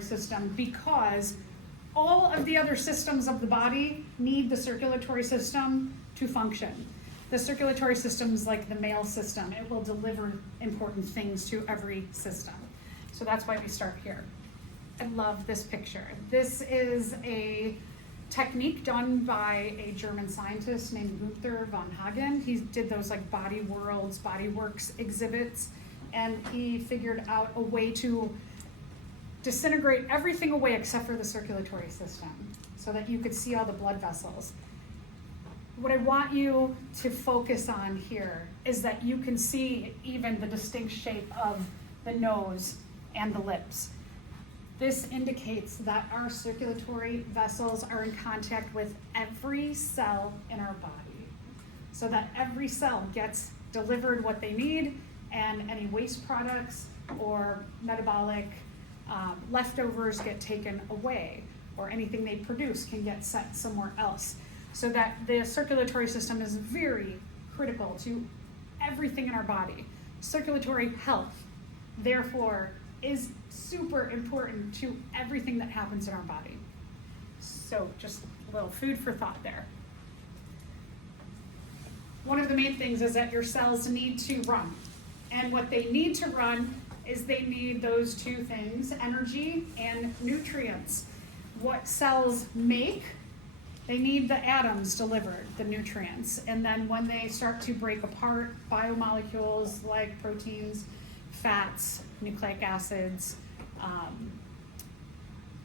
system because all of the other systems of the body need the circulatory system to function. The circulatory system is like the mail system. It will deliver important things to every system. So that's why we start here. I love this picture. This is a technique done by a German scientist named Gunther von Hagen. He did those like Body Worlds, Body Works exhibits, and he figured out a way to disintegrate everything away except for the circulatory system so that you could see all the blood vessels. What I want you to focus on here is that you can see even the distinct shape of the nose and the lips. This indicates that our circulatory vessels are in contact with every cell in our body, so that every cell gets delivered what they need, and any waste products or metabolic leftovers get taken away, or anything they produce can get sent somewhere else. So that the circulatory system is very critical to everything in our body. Circulatory health, therefore, is super important to everything that happens in our body. So just a little food for thought there. One of the main things is that your cells need to run. And what they need to run is they need those two things, energy and nutrients. What cells make, they need the atoms delivered, the nutrients. And then when they start to break apart, biomolecules like proteins, fats, nucleic acids,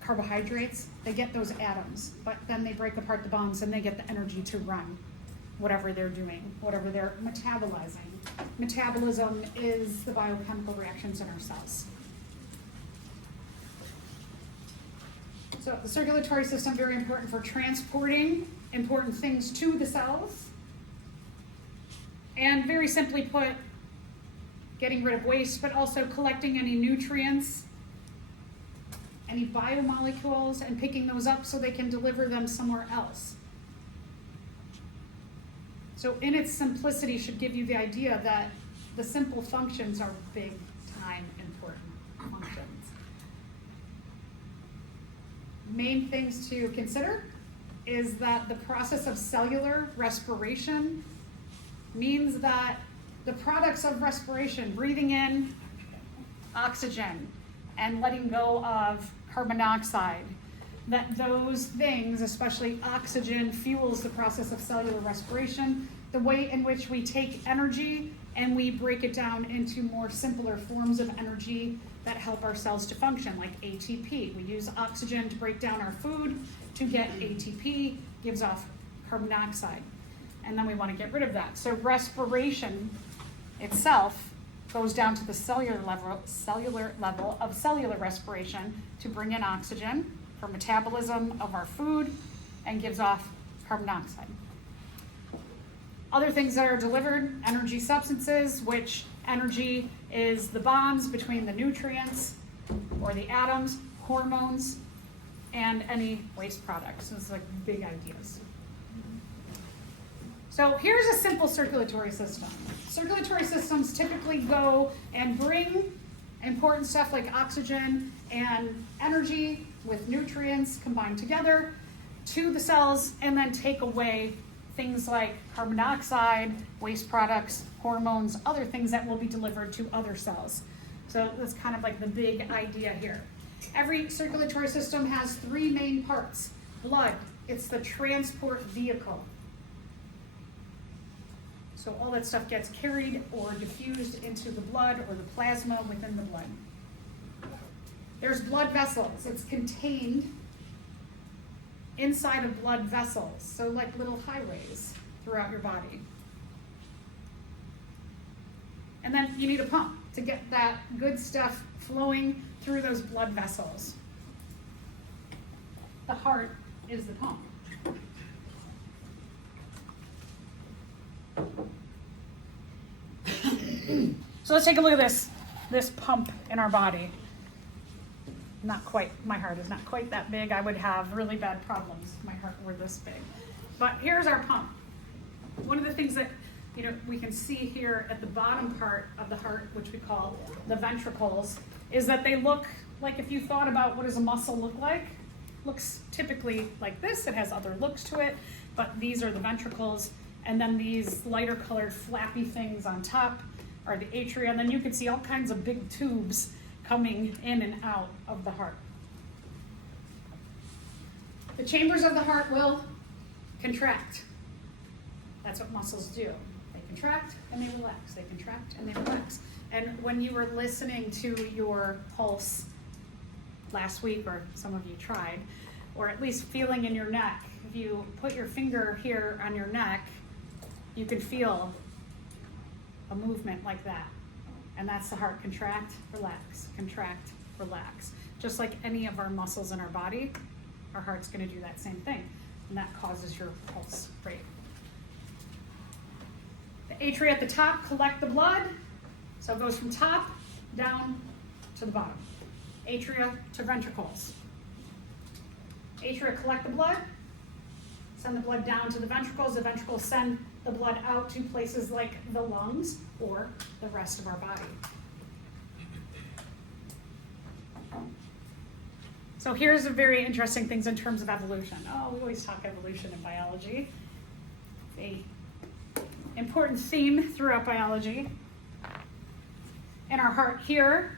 carbohydrates, they get those atoms, but then they break apart the bonds and they get the energy to run whatever they're doing, whatever they're metabolizing. Metabolism is the biochemical reactions in our cells. So the circulatory system, very important for transporting important things to the cells. And very simply put, getting rid of waste, but also collecting any nutrients, any biomolecules, and picking those up so they can deliver them somewhere else. So in its simplicity should give you the idea that the simple functions are big time important functions. Main things to consider is that the process of cellular respiration means that the products of respiration, breathing in oxygen and letting go of carbon dioxide, that those things, especially oxygen, fuels the process of cellular respiration, the way in which we take energy and we break it down into more simpler forms of energy that help our cells to function, like ATP. We use oxygen to break down our food to get ATP, gives off carbon dioxide. And then we want to get rid of that. So respiration itself goes down to the cellular level of cellular respiration to bring in oxygen for metabolism of our food and gives off carbon dioxide. Other things that are delivered, energy substances, which energy is the bonds between the nutrients or the atoms, hormones, and any waste products. So it's like big ideas. So here's a simple circulatory system. Circulatory systems typically go and bring important stuff like oxygen and energy with nutrients combined together to the cells, and then take away things like carbon dioxide, waste products, hormones, other things that will be delivered to other cells. So that's kind of like the big idea here. Every circulatory system has three main parts. Blood, it's the transport vehicle. So all that stuff gets carried or diffused into the blood or the plasma within the blood. There's blood vessels. It's contained inside of blood vessels, so like little highways throughout your body. And then you need a pump to get that good stuff flowing through those blood vessels. The heart is the pump. So let's take a look at this pump in our body. Not quite, my heart is not quite that big. I would have really bad problems if my heart were this big. But here's our pump. One of the things that we can see here at the bottom part of the heart, which we call the ventricles, is that they look like if you thought about what does a muscle look like, looks typically like this. It has other looks to it, but these are the ventricles, and then these lighter colored flappy things on top are the atria, and then you can see all kinds of big tubes coming in and out of the heart. The chambers of the heart will contract. That's what muscles do. They contract and they relax. They contract and they relax. And when you were listening to your pulse last week, or some of you tried, or at least feeling in your neck, if you put your finger here on your neck, you can feel a movement like that. And that's the heart. Contract, relax, contract, relax. Just like any of our muscles in our body, our heart's going to do that same thing. And that causes your pulse rate. The atria at the top collect the blood. So it goes from top down to the bottom. Atria to ventricles. Atria collect the blood, send the blood down to the ventricles. The ventricles send the blood out to places like the lungs or the rest of our body. So here's a very interesting things in terms of evolution. Oh, we always talk evolution in biology. It's an important theme throughout biology. In our heart here,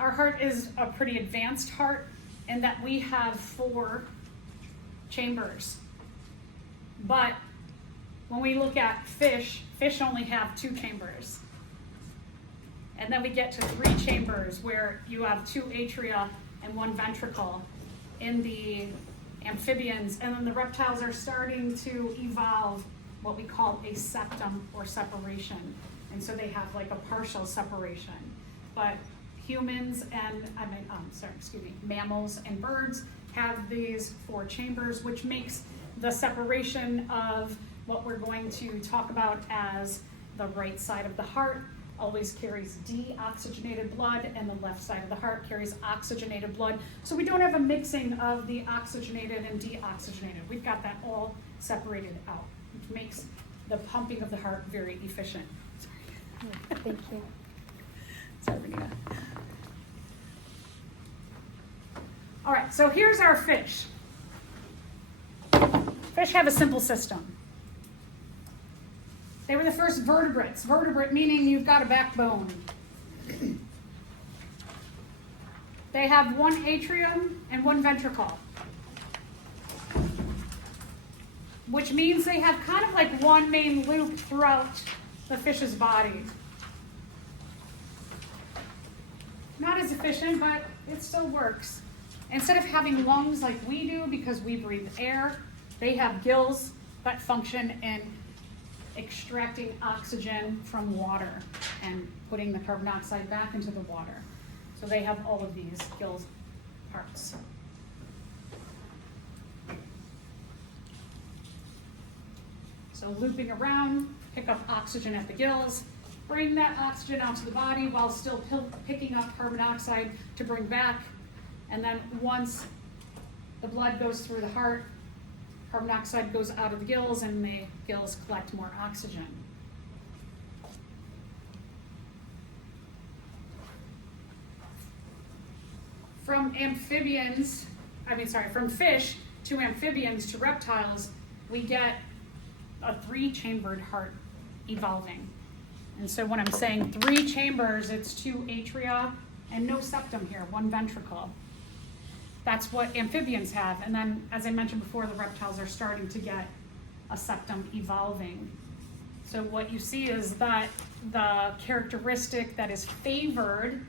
our heart is a pretty advanced heart in that we have 4 chambers. But when we look at fish only have 2 chambers. And then we get to 3 chambers where you have 2 atria and 1 ventricle in the amphibians. And then the reptiles are starting to evolve what we call a septum or separation. And so they have like a partial separation. But humans and, mammals and birds have these 4 chambers, which makes the separation of what we're going to talk about as the right side of the heart always carries deoxygenated blood, and the left side of the heart carries oxygenated blood. So we don't have a mixing of the oxygenated and deoxygenated. We've got that all separated out, which makes the pumping of the heart very efficient. Sorry. Thank you. Sorry, Benita. All right, so here's our fish. Fish have a simple system. They were the first vertebrates. Vertebrate meaning you've got a backbone. They have 1 atrium and 1 ventricle, which means they have kind of like one main loop throughout the fish's body. Not as efficient, but it still works. Instead of having lungs like we do because we breathe air, they have gills that function in extracting oxygen from water and putting the carbon dioxide back into the water. So they have all of these gills parts. So looping around, pick up oxygen at the gills, bring that oxygen out to the body while still picking up carbon dioxide to bring back. And then once the blood goes through the heart, carbon dioxide goes out of the gills and the gills collect more oxygen. From fish to amphibians to reptiles, we get a 3-chambered heart evolving. And so when I'm saying 3 chambers, it's 2 atria and no septum here, 1 ventricle. That's what amphibians have. And then, as I mentioned before, the reptiles are starting to get a septum evolving. So what you see is that the characteristic that is favored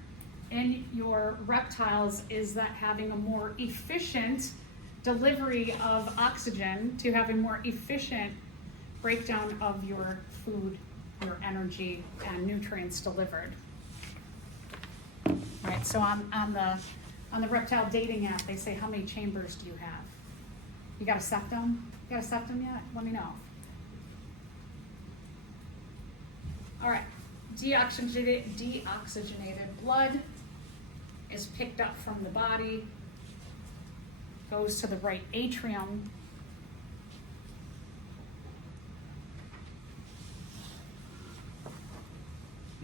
in your reptiles is that having a more efficient delivery of oxygen to have a more efficient breakdown of your food, your energy, and nutrients delivered. Right, so on the reptile dating app, they say, how many chambers do you have? You got a septum? You got a septum yet? Let me know. All right, deoxygenated blood is picked up from the body, goes to the right atrium,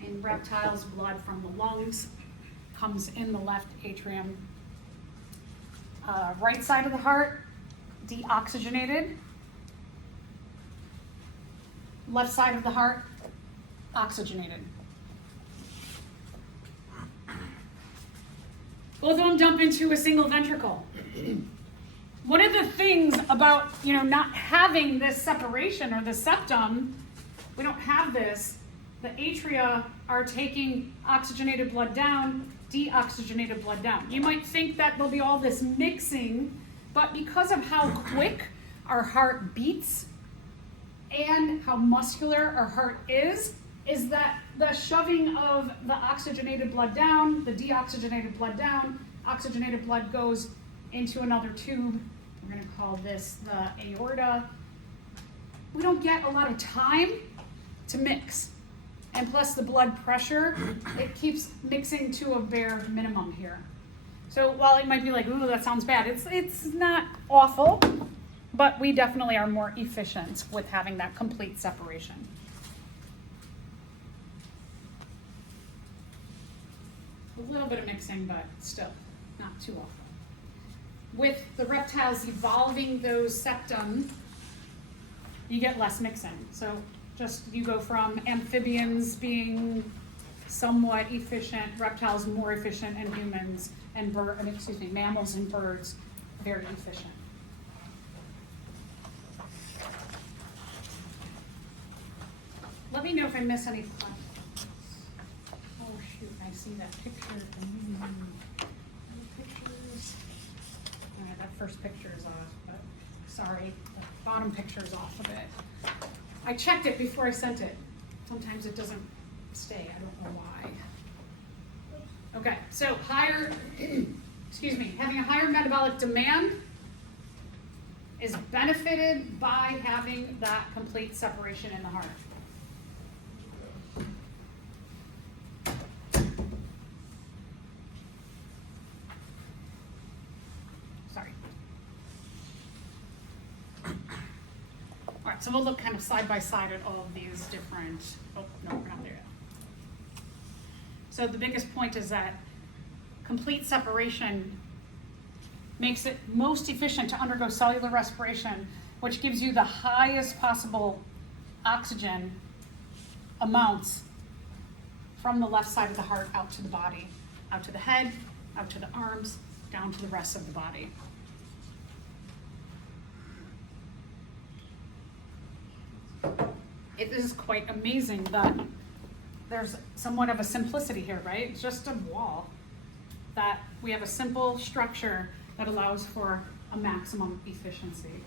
in reptiles, blood from the lungs comes in the left atrium. Right side of the heart, deoxygenated. Left side of the heart, oxygenated. Both of them dump into a single ventricle. One of the things about, not having this separation or the septum, we don't have this. The atria are taking oxygenated blood down, deoxygenated blood down. You might think that there'll be all this mixing, but because of how quick our heart beats and how muscular our heart is that the shoving of the oxygenated blood down, the deoxygenated blood down, oxygenated blood goes into another tube. We're going to call this the aorta. We don't get a lot of time to mix. And plus the blood pressure, it keeps mixing to a bare minimum here. So while it might be like, ooh, that sounds bad, it's not awful, but we definitely are more efficient with having that complete separation. A little bit of mixing, but still not too awful. With the reptiles evolving those septum, you get less mixing. So just you go from amphibians being somewhat efficient, reptiles more efficient, and humans and mammals and birds very efficient. Let me know if I miss any questions. Oh shoot, I see that picture. Pictures. All right, that first picture is off, but sorry, the bottom picture is off of it. I checked it before I sent it. Sometimes it doesn't stay, I don't know why. Okay, so having a higher metabolic demand is benefited by having that complete separation in the heart. Sorry. All right, so we'll look kind of side by side at all of these different, oh, no, we're not there yet. So the biggest point is that complete separation makes it most efficient to undergo cellular respiration, which gives you the highest possible oxygen amounts from the left side of the heart out to the body, out to the head, out to the arms, down to the rest of the body. It is quite amazing that there's somewhat of a simplicity here, right? It's just a wall. That we have a simple structure that allows for a maximum efficiency.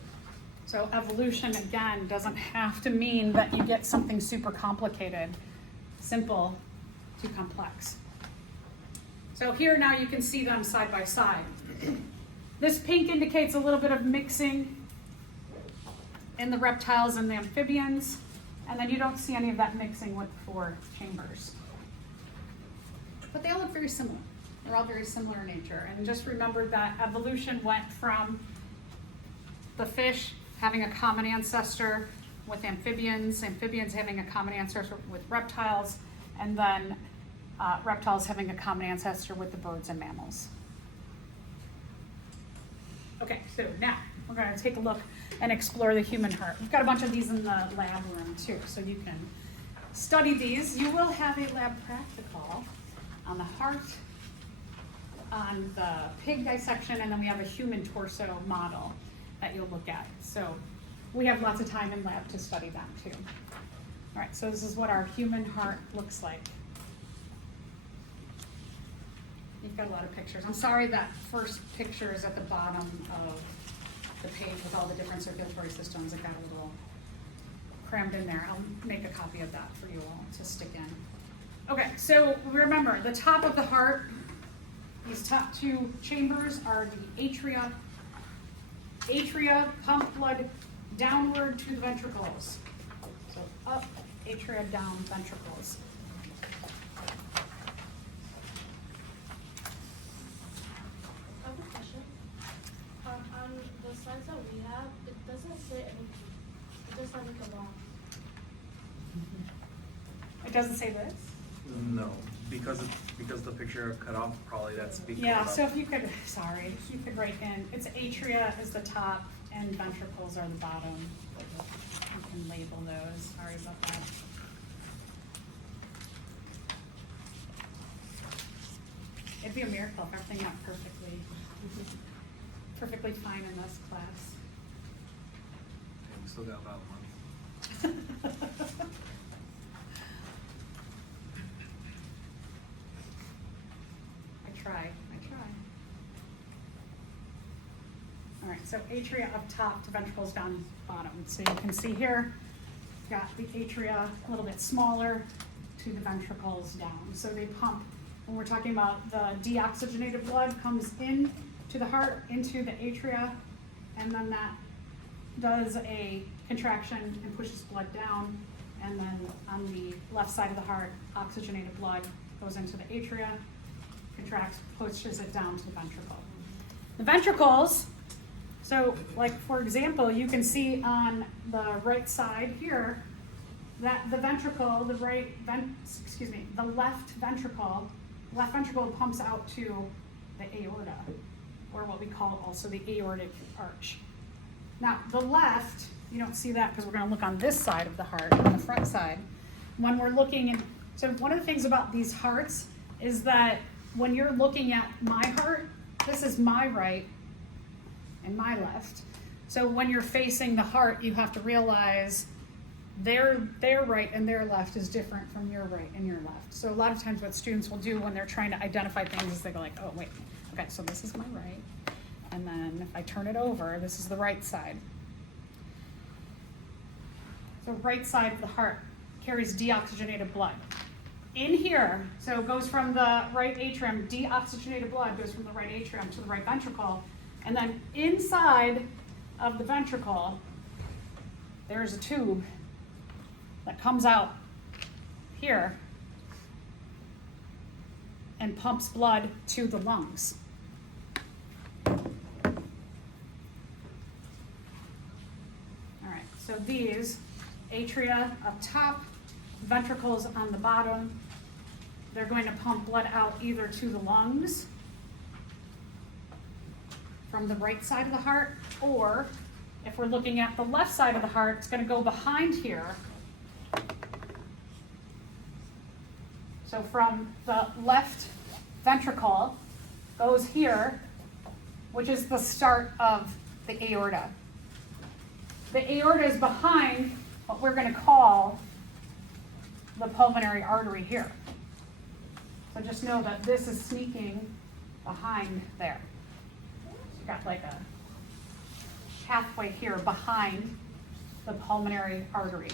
So evolution, again, doesn't have to mean that you get something super complicated. Simple to complex. So here now you can see them side by side. This pink indicates a little bit of mixing in the reptiles and the amphibians, and then you don't see any of that mixing with the four chambers. But they all look very similar. They're all very similar in nature. And just remember that evolution went from the fish having a common ancestor with amphibians, amphibians having a common ancestor with reptiles, and then reptiles having a common ancestor with the birds and mammals. Okay, so now we're going to take a look and explore the human heart. We've got a bunch of these in the lab room too, so you can study these. You will have a lab practical on the heart, on the pig dissection, and then we have a human torso model that you'll look at. So we have lots of time in lab to study that too. All right, so this is what our human heart looks like. You've got a lot of pictures. I'm sorry that first picture is at the bottom of the page with all the different circulatory systems. It got a little crammed in there. I'll make a copy of that for you all to stick in. Okay, so remember, the top of the heart, these top two chambers are the atria. Atria pump blood downward to the ventricles. So up, atria, down, ventricles. I have a question. On the slides that we have, it doesn't say anything. It just sounds like a box. It doesn't say this? No, because because the picture cut off, probably that's speaking Yeah, about. so if you could, sorry, if you could write in, it's atria is the top and ventricles are the bottom. You can label those, sorry about that. It'd be a miracle if everything went perfectly fine in this class. Okay, we still got about a month. I try. All right, so atria up top, the ventricles down bottom. So you can see here, got the atria a little bit smaller to the ventricles down. So they pump, when we're talking about the deoxygenated blood comes in to the heart, into the atria, and then that does a contraction and pushes blood down. And then on the left side of the heart, oxygenated blood goes into the atria, contracts, pushes it down to the ventricle. The ventricles, so like for example, you can see on the right side here that the ventricle, the left ventricle pumps out to the aorta, or what we call also the aortic arch. Now the left, you don't see that because we're going to look on this side of the heart, on the front side. When we're looking at, so one of the things about these hearts is that when you're looking at my heart, this is my right and my left. So when you're facing the heart, you have to realize their right and their left is different from your right and your left. So a lot of times what students will do when they're trying to identify things is they go like, oh wait, okay, so this is my right. And then if I turn it over, this is the right side. The right side of the heart carries deoxygenated blood. In here, so it goes from the right atrium, deoxygenated blood goes from the right atrium to the right ventricle, and then inside of the ventricle, there's a tube that comes out here and pumps blood to the lungs. All right, so these atria up top, ventricles on the bottom, they're going to pump blood out either to the lungs from the right side of the heart, or if we're looking at the left side of the heart, it's going to go behind here. So from the left ventricle goes here, which is the start of the aorta. The aorta is behind what we're going to call the pulmonary artery here. So just know that this is sneaking behind there. So you've got like a pathway here behind the pulmonary artery,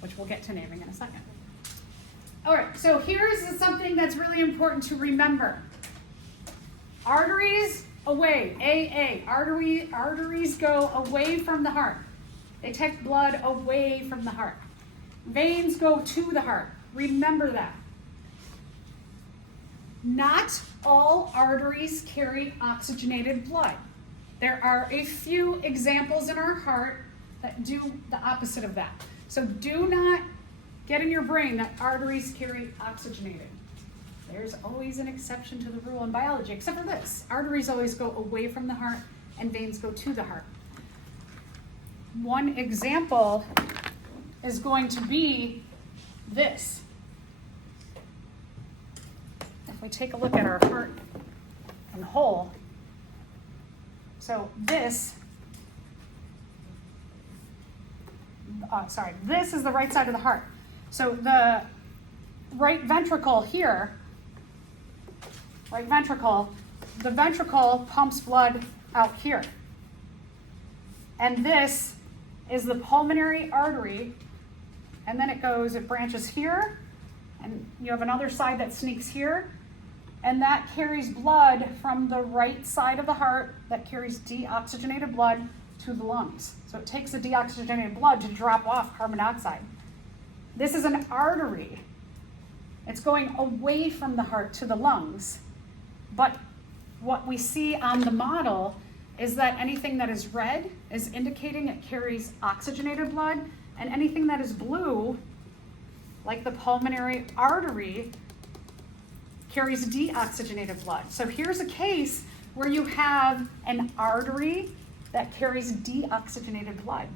which we'll get to naming in a second. All right, so here's something that's really important to remember. Arteries away, AA, arteries go away from the heart. They take blood away from the heart. Veins go to the heart. Remember that. Not all arteries carry oxygenated blood. There are a few examples in our heart that do the opposite of that. So do not get in your brain that arteries carry oxygenated. There's always an exception to the rule in biology, except for this. Arteries always go away from the heart and veins go to the heart. One example is going to be this. If we take a look at our heart and whole, so this is the right side of the heart. So the right ventricle here, the ventricle pumps blood out here. And this is the pulmonary artery, and then it branches here, and you have another side that sneaks here, and that carries blood from the right side of the heart that carries deoxygenated blood to the lungs. So it takes the deoxygenated blood to drop off carbon dioxide. This is an artery. It's going away from the heart to the lungs. But what we see on the model is that anything that is red is indicating it carries oxygenated blood, and anything that is blue, like the pulmonary artery, carries deoxygenated blood. So here's a case where you have an artery that carries deoxygenated blood.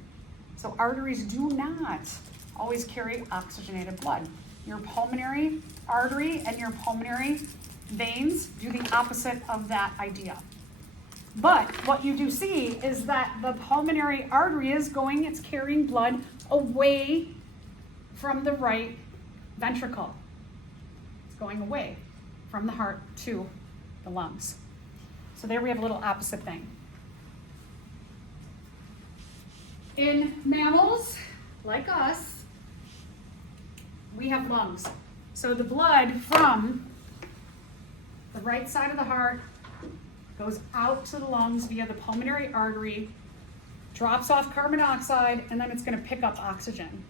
So arteries do not always carry oxygenated blood. Your pulmonary artery and your pulmonary veins do the opposite of that idea. But what you do see is that the pulmonary artery it's carrying blood away from the right ventricle. It's going away from the heart to the lungs. So there we have a little opposite thing. In mammals, like us, we have lungs. So the blood from the right side of the heart goes out to the lungs via the pulmonary artery, drops off carbon dioxide, and then it's going to pick up oxygen.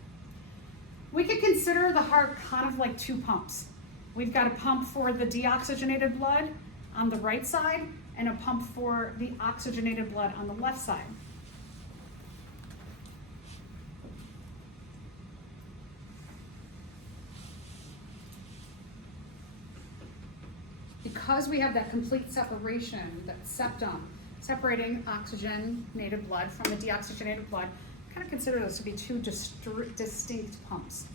We could consider the heart kind of like two pumps. We've got a pump for the deoxygenated blood on the right side and a pump for the oxygenated blood on the left side. Because we have that complete separation, that septum, separating oxygenated blood from the deoxygenated blood, I kind of consider those to be two distinct pumps.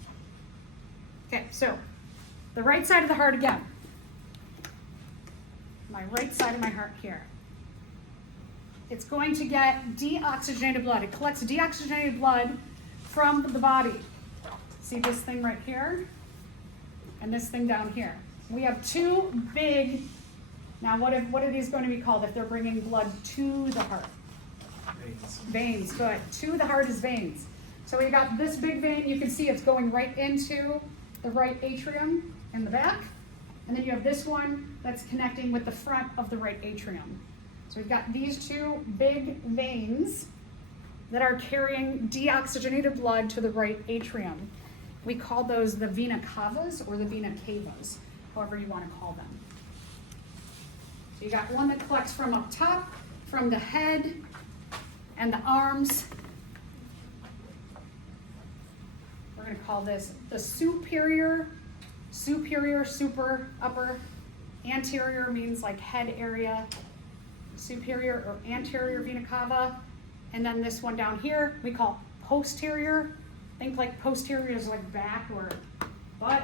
Okay, so the right side of the heart again. My right side of my heart here. It's going to get deoxygenated blood. It collects deoxygenated blood from the body. See this thing right here? And this thing down here. We have two big, now what are these going to be called if they're bringing blood to the heart? Veins. Veins, good. To the heart is veins. So we've got this big vein, you can see it's going right into the right atrium in the back. And then you have this one that's connecting with the front of the right atrium. So we've got these two big veins that are carrying deoxygenated blood to the right atrium. We call those the vena cavas or the vena cavas, however you want to call them. So you got one that collects from up top, from the head and the arms. We're going to call this the superior, super, upper. Anterior means like head area. Superior or anterior vena cava. And then this one down here we call posterior. Think like posterior is like back or butt.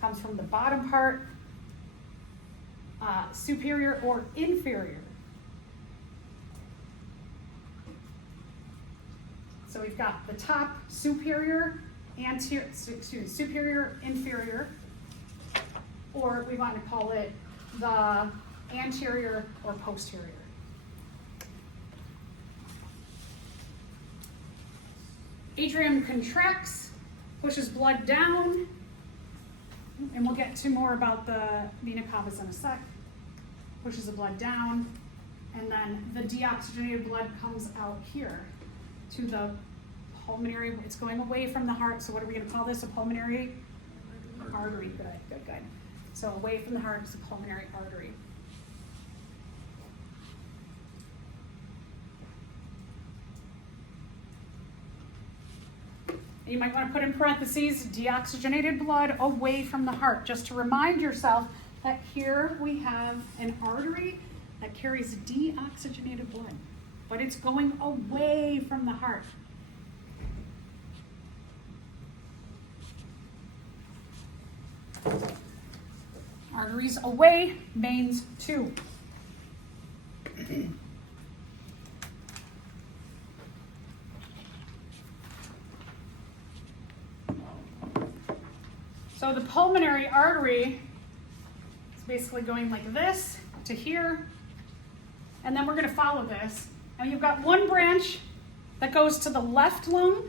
Comes from the bottom part. Superior or inferior. So we've got the top, superior, superior, inferior, or we want to call it the anterior or posterior. Atrium contracts, pushes blood down, and we'll get to more about the vena cavas in a sec. Pushes the blood down, and then the deoxygenated blood comes out here to the pulmonary. It's going away from the heart, so what are we going to call this? A pulmonary artery. Good. So away from the heart is a pulmonary artery. You might want to put in parentheses, deoxygenated blood away from the heart, just to remind yourself that here we have an artery that carries deoxygenated blood, but it's going away from the heart. Arteries away, veins to. So the pulmonary artery is basically going like this to here, and then we're going to follow this. And you've got one branch that goes to the left lung,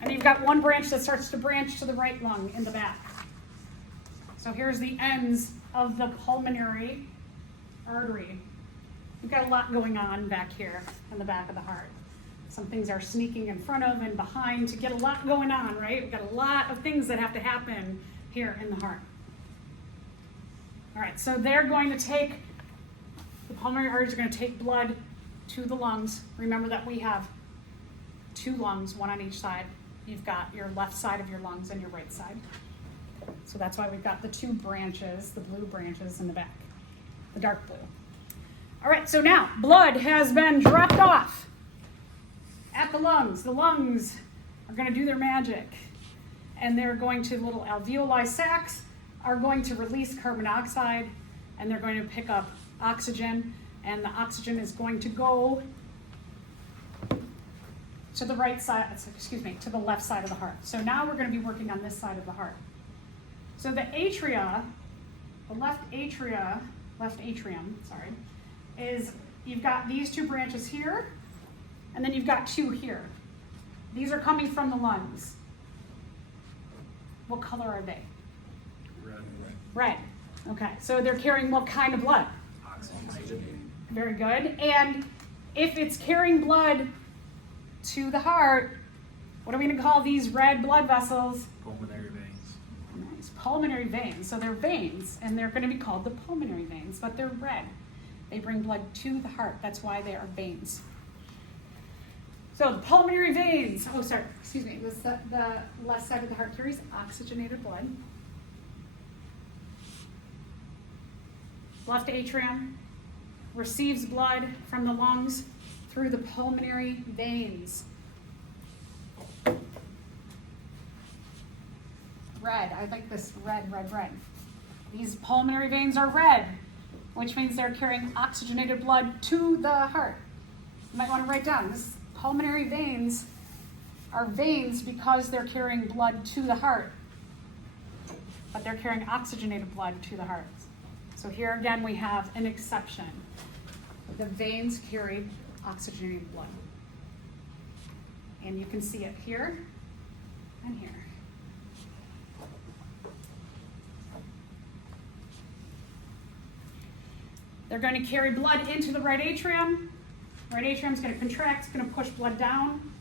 and you've got one branch that starts to branch to the right lung in the back. So here's the ends of the pulmonary artery. We've got a lot going on back here in the back of the heart. Some things are sneaking in front of and behind to get a lot going on, right? We've got a lot of things that have to happen here in the heart. All right, so they're going to take, the pulmonary arteries are going to take blood to the lungs. Remember that we have two lungs, one on each side. You've got your left side of your lungs and your right side. So that's why we've got the two branches, the blue branches in the back, the dark blue. All right, so now blood has been dropped off at the lungs. The lungs are going to do their magic, and they're going to, little alveoli sacs are going to release carbon dioxide, and they're going to pick up oxygen, and the oxygen is going to go to the right side, to the left side of the heart. So now we're going to be working on this side of the heart. So the atria, the left atrium, is you've got these two branches here, and then you've got two here. These are coming from the lungs. What color are they? Red. Red. Okay, so they're carrying what kind of blood? Oxygen. Very good. And if it's carrying blood to the heart, what are we going to call these red blood vessels? Pulmonary veins. Nice. Pulmonary veins. So they're veins, and they're going to be called the pulmonary veins, but they're red. They bring blood to the heart. That's why they are veins. So the pulmonary veins, the left side of the heart carries oxygenated blood. Left atrium receives blood from the lungs through the pulmonary veins. Red, I like this red. These pulmonary veins are red, which means they're carrying oxygenated blood to the heart. You might want to write down this. Pulmonary veins are veins because they're carrying blood to the heart, but they're carrying oxygenated blood to the heart. So here again we have an exception. The veins carry oxygenated blood. And you can see it here and here. They're going to carry blood into the right atrium. Right atrium is going to contract, it's going to push blood down.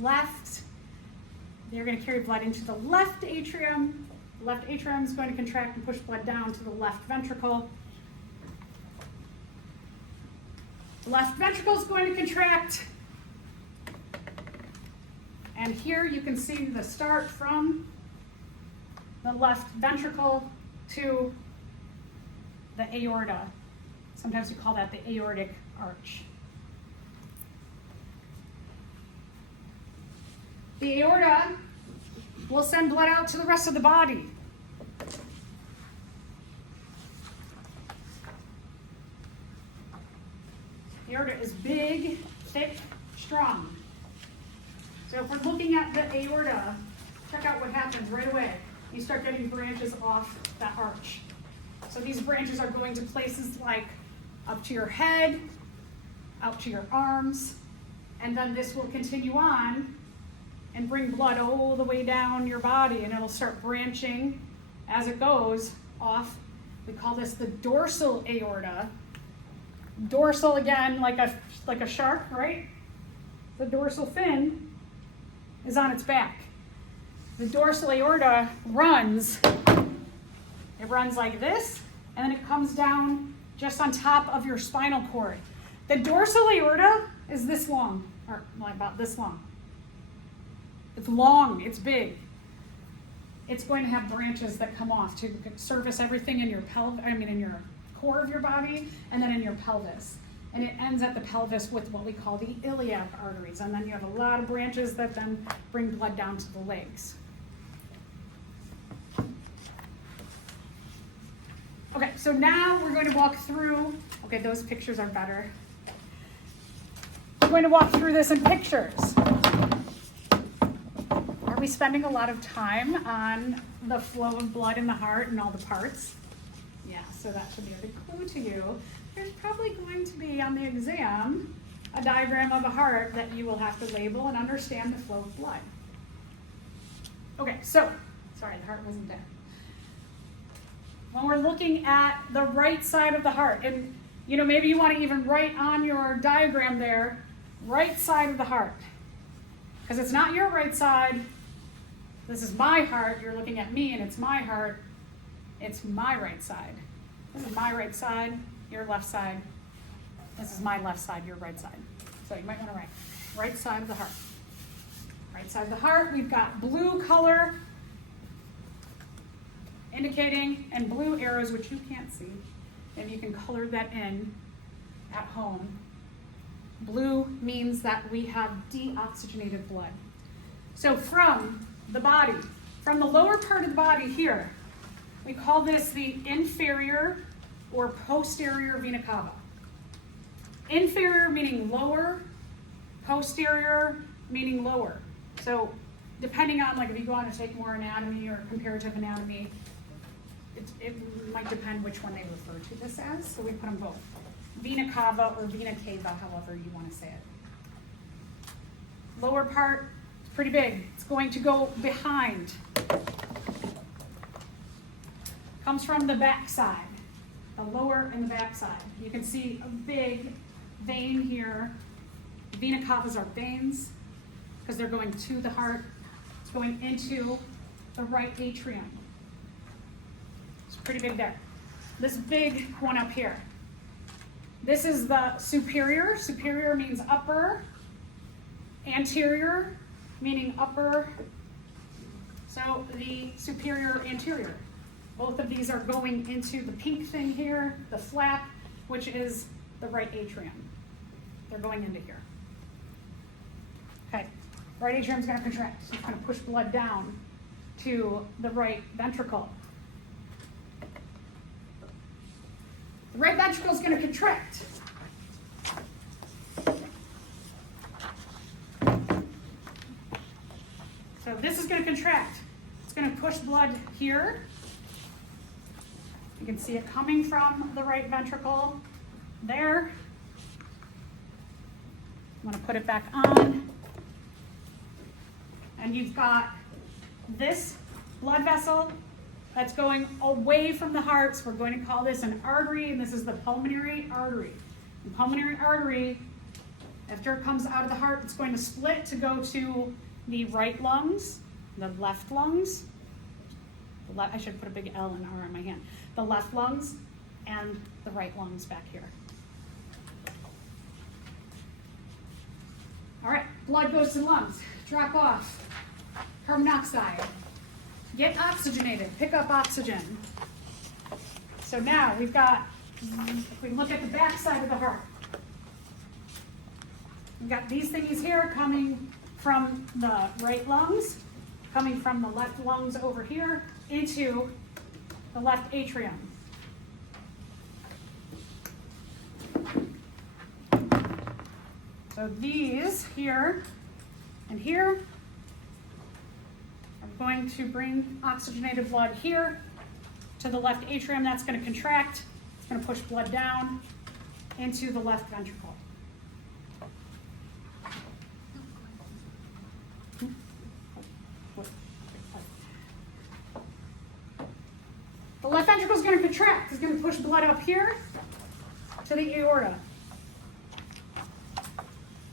Left. They're going to carry blood into the left atrium. The left atrium is going to contract and push blood down to the left ventricle. The left ventricle is going to contract. And here you can see the start from the left ventricle to the aorta. Sometimes we call that the aortic arch. The aorta will send blood out to the rest of the body. The aorta is big, thick, strong. So if we're looking at the aorta, check out what happens right away. You start getting branches off that arch. So these branches are going to places like up to your head, out to your arms, and then this will continue on and bring blood all the way down your body, and it'll start branching as it goes off. We call this the dorsal aorta. Dorsal, again, like a shark, right? The dorsal fin is on its back. The dorsal aorta runs like this, and then it comes down just on top of your spinal cord. The dorsal aorta is this long, or about this long. It's long, it's big. It's going to have branches that come off to service everything in your in your core of your body, and then in your pelvis. And it ends at the pelvis with what we call the iliac arteries. And then you have a lot of branches that then bring blood down to the legs. Okay, so now we're going to walk through, okay, those pictures are better. We're going to walk through this in pictures. Are we spending a lot of time on the flow of blood in the heart and all the parts? Yeah, so that should be a big clue to you. There's probably going to be on the exam a diagram of a heart that you will have to label and understand the flow of blood. Okay, so, sorry, the heart wasn't there. When we're looking at the right side of the heart, and maybe you want to even write on your diagram there, right side of the heart. Because it's not your right side. This is my heart. You're looking at me and it's my heart. It's my right side. This is my right side, your left side. This is my left side, your right side. So you might want to write right side of the heart. Right side of the heart, we've got blue color indicating, and blue arrows, which you can't see, and you can color that in at home. Blue means that we have deoxygenated blood. So from the body, from the lower part of the body here, we call this the inferior or posterior vena cava. Inferior meaning lower, posterior meaning lower. So depending on, like, if you go on to take more anatomy or comparative anatomy, it might depend which one they refer to this as, so we put them both. Vena cava or vena cava, however you want to say it. Lower part, it's pretty big. It's going to go behind. Comes from the back side, the lower and the back side. You can see a big vein here. Vena cavas are veins because they're going to the heart. It's going into the right atrium. It's pretty big there. This big one up here. This is the superior. Superior means upper. Anterior meaning upper. So the superior anterior. Both of these are going into the pink thing here, the flap, which is the right atrium. They're going into here. Okay, right atrium is going to contract. So it's going to push blood down to the right ventricle. The right ventricle is going to contract. So this is going to contract. It's going to push blood here. You can see it coming from the right ventricle there. I'm going to put it back on. And you've got this blood vessel that's going away from the heart. So we're going to call this an artery, and this is the pulmonary artery. The pulmonary artery, after it comes out of the heart, it's going to split to go to the right lungs, the left lungs. I should put a big L and R on my hand. The left lungs and the right lungs back here. All right, blood goes to the lungs. Drop off. Carbon monoxide. Get oxygenated. Pick up oxygen. So now we've got, if we look at the back side of the heart, we've got these things here coming from the right lungs, coming from the left lungs over here into the left atrium. So these here and here are going to bring oxygenated blood here to the left atrium. That's going to contract. It's going to push blood down into the left ventricle. The left ventricle is going to contract. It's going to push blood up here to the aorta.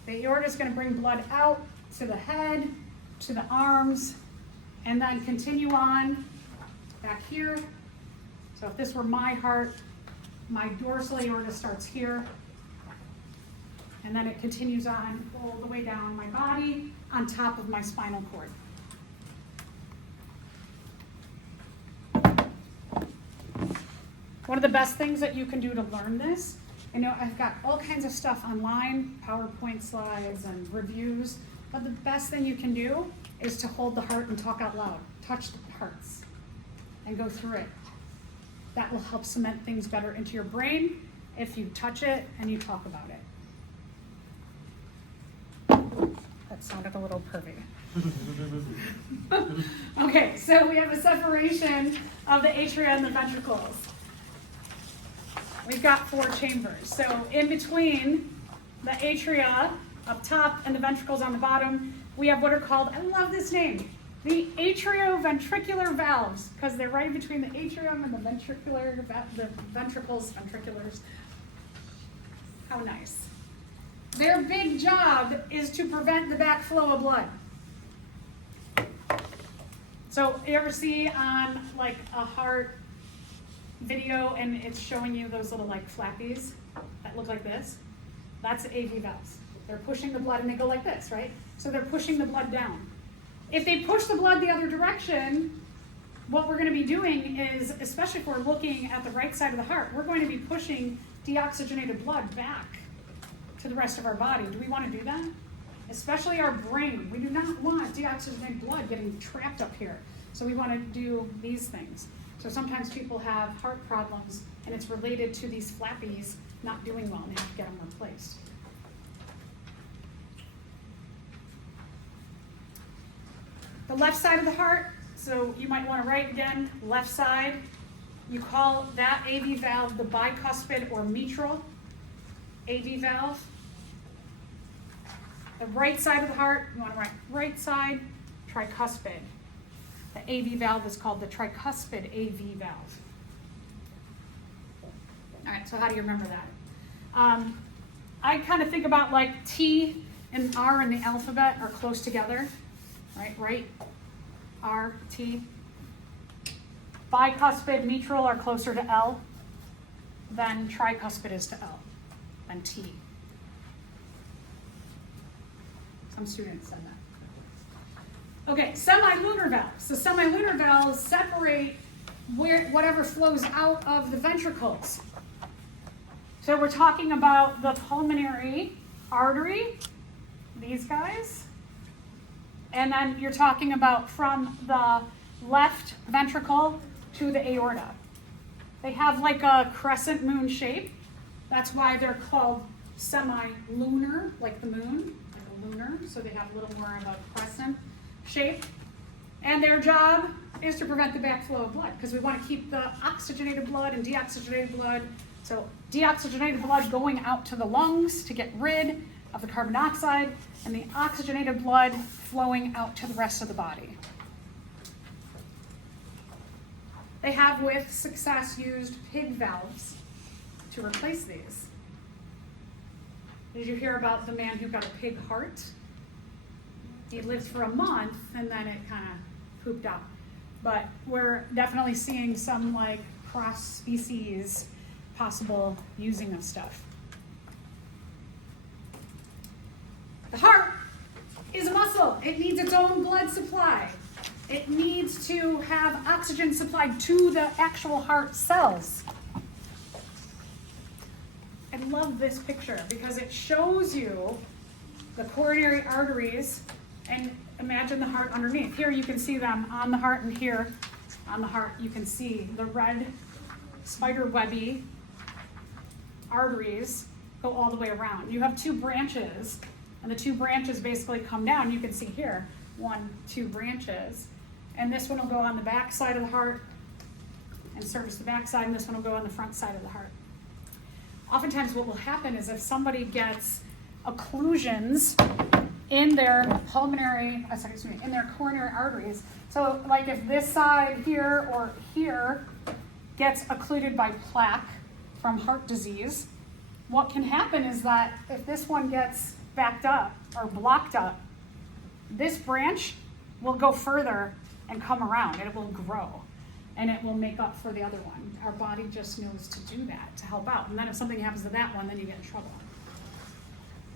The aorta is going to bring blood out to the head, to the arms, and then continue on back here. So if this were my heart, my dorsal aorta starts here, and then it continues on all the way down my body on top of my spinal cord. One of the best things that you can do to learn this, I know I've got all kinds of stuff online, PowerPoint slides and reviews, but the best thing you can do is to hold the heart and talk out loud. Touch the parts and go through it. That will help cement things better into your brain if you touch it and you talk about it. That sounded a little pervy. Okay, so we have a separation of the atria and the ventricles. We've got 4 chambers. So in between the atria up top and the ventricles on the bottom, we have what are called, I love this name, the atrioventricular valves, because they're right between the atrium and the the ventricles, ventriculars. How nice. Their big job is to prevent the backflow of blood. So you ever see on like a heart video and it's showing you those little like flappies that look like this? That's AV valves. They're pushing the blood and they go like this, right? So they're pushing the blood down. If they push the blood the other direction, what we're going to be doing is, especially if we're looking at the right side of the heart, we're going to be pushing deoxygenated blood back to the rest of our body. Do we want to do that? Especially our brain. We do not want deoxygenated blood getting trapped up here. So we want to do these things. So sometimes people have heart problems and it's related to these flappies not doing well and they have to get them replaced. The left side of the heart, so you might want to write again, left side. You call that AV valve the bicuspid or mitral AV valve. The right side of the heart, you want to write right side, tricuspid. The AV valve is called the tricuspid AV valve. All right, so how do you remember that? I kind of think about like T and R in the alphabet are close together, right? R, T. Bicuspid, mitral are closer to L than tricuspid is to L, than T. Some students said that. Okay, semilunar valves. So semilunar valves separate whatever flows out of the ventricles. So we're talking about the pulmonary artery, these guys, and then you're talking about from the left ventricle to the aorta. They have like a crescent moon shape. That's why they're called semi-lunar, like the moon, like a lunar. So they have a little more of a crescent shape. And their job is to prevent the backflow of blood because we want to keep the oxygenated blood and deoxygenated blood. So deoxygenated blood going out to the lungs to get rid of the carbon dioxide and the oxygenated blood flowing out to the rest of the body. They have with success used pig valves to replace these. Did you hear about the man who got a pig heart? He lived for a month and then it kind of pooped out. But we're definitely seeing some like cross species possible using of stuff. The heart is a muscle. It needs its own blood supply. It needs to have oxygen supplied to the actual heart cells. I love this picture because it shows you the coronary arteries and imagine the heart underneath. Here you can see them on the heart, and here on the heart you can see the red spider-webby arteries go all the way around. You have two branches, and the two branches basically come down. You can see here, 1, 2 branches. And this one will go on the back side of the heart and service the back side, and this one will go on the front side of the heart. Oftentimes what will happen is if somebody gets occlusions in their in their coronary arteries, so like if this side here or here gets occluded by plaque from heart disease, what can happen is that if this one gets backed up or blocked up, this branch will go further and come around, and it will grow, and it will make up for the other one. Our body just knows to do that, to help out. And then if something happens to that one, then you get in trouble.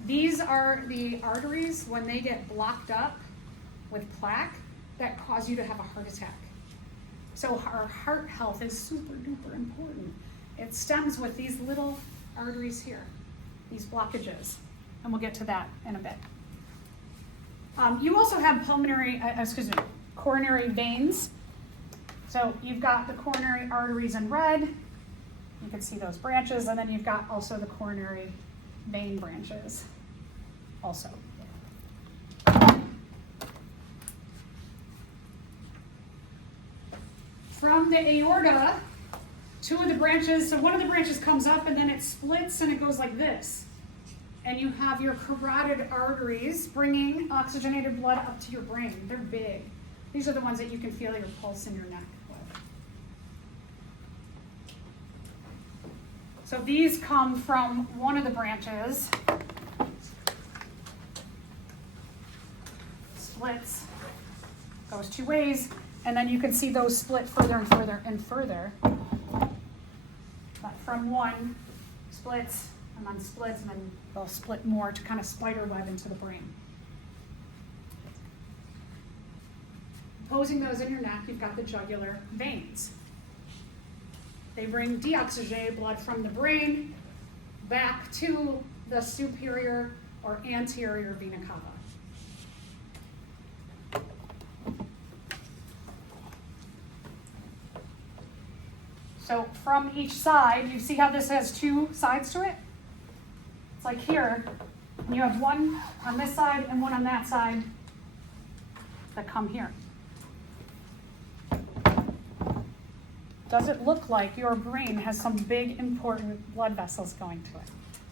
These are the arteries, when they get blocked up with plaque, that cause you to have a heart attack. So our heart health is super duper important. It stems with these little arteries here, these blockages, and we'll get to that in a bit. You also have coronary veins. So you've got the coronary arteries in red. You can see those branches, and then you've got also the coronary vein branches also. From the aorta, two of the branches, so one of the branches comes up and then it splits and it goes like this. And you have your carotid arteries bringing oxygenated blood up to your brain. They're big. These are the ones that you can feel your pulse in your neck with. So these come from one of the branches. Splits, goes 2 ways, and then you can see those split further and further and further. But from one splits, and then splits, and then they'll split more to kind of spider web into the brain. Opposing those in your neck, you've got the jugular veins. They bring deoxygenated blood from the brain back to the superior or anterior vena cava. So from each side, you see how this has two sides to it? It's like here, and you have one on this side and one on that side that come here. Does it look like your brain has some big, important blood vessels going to it?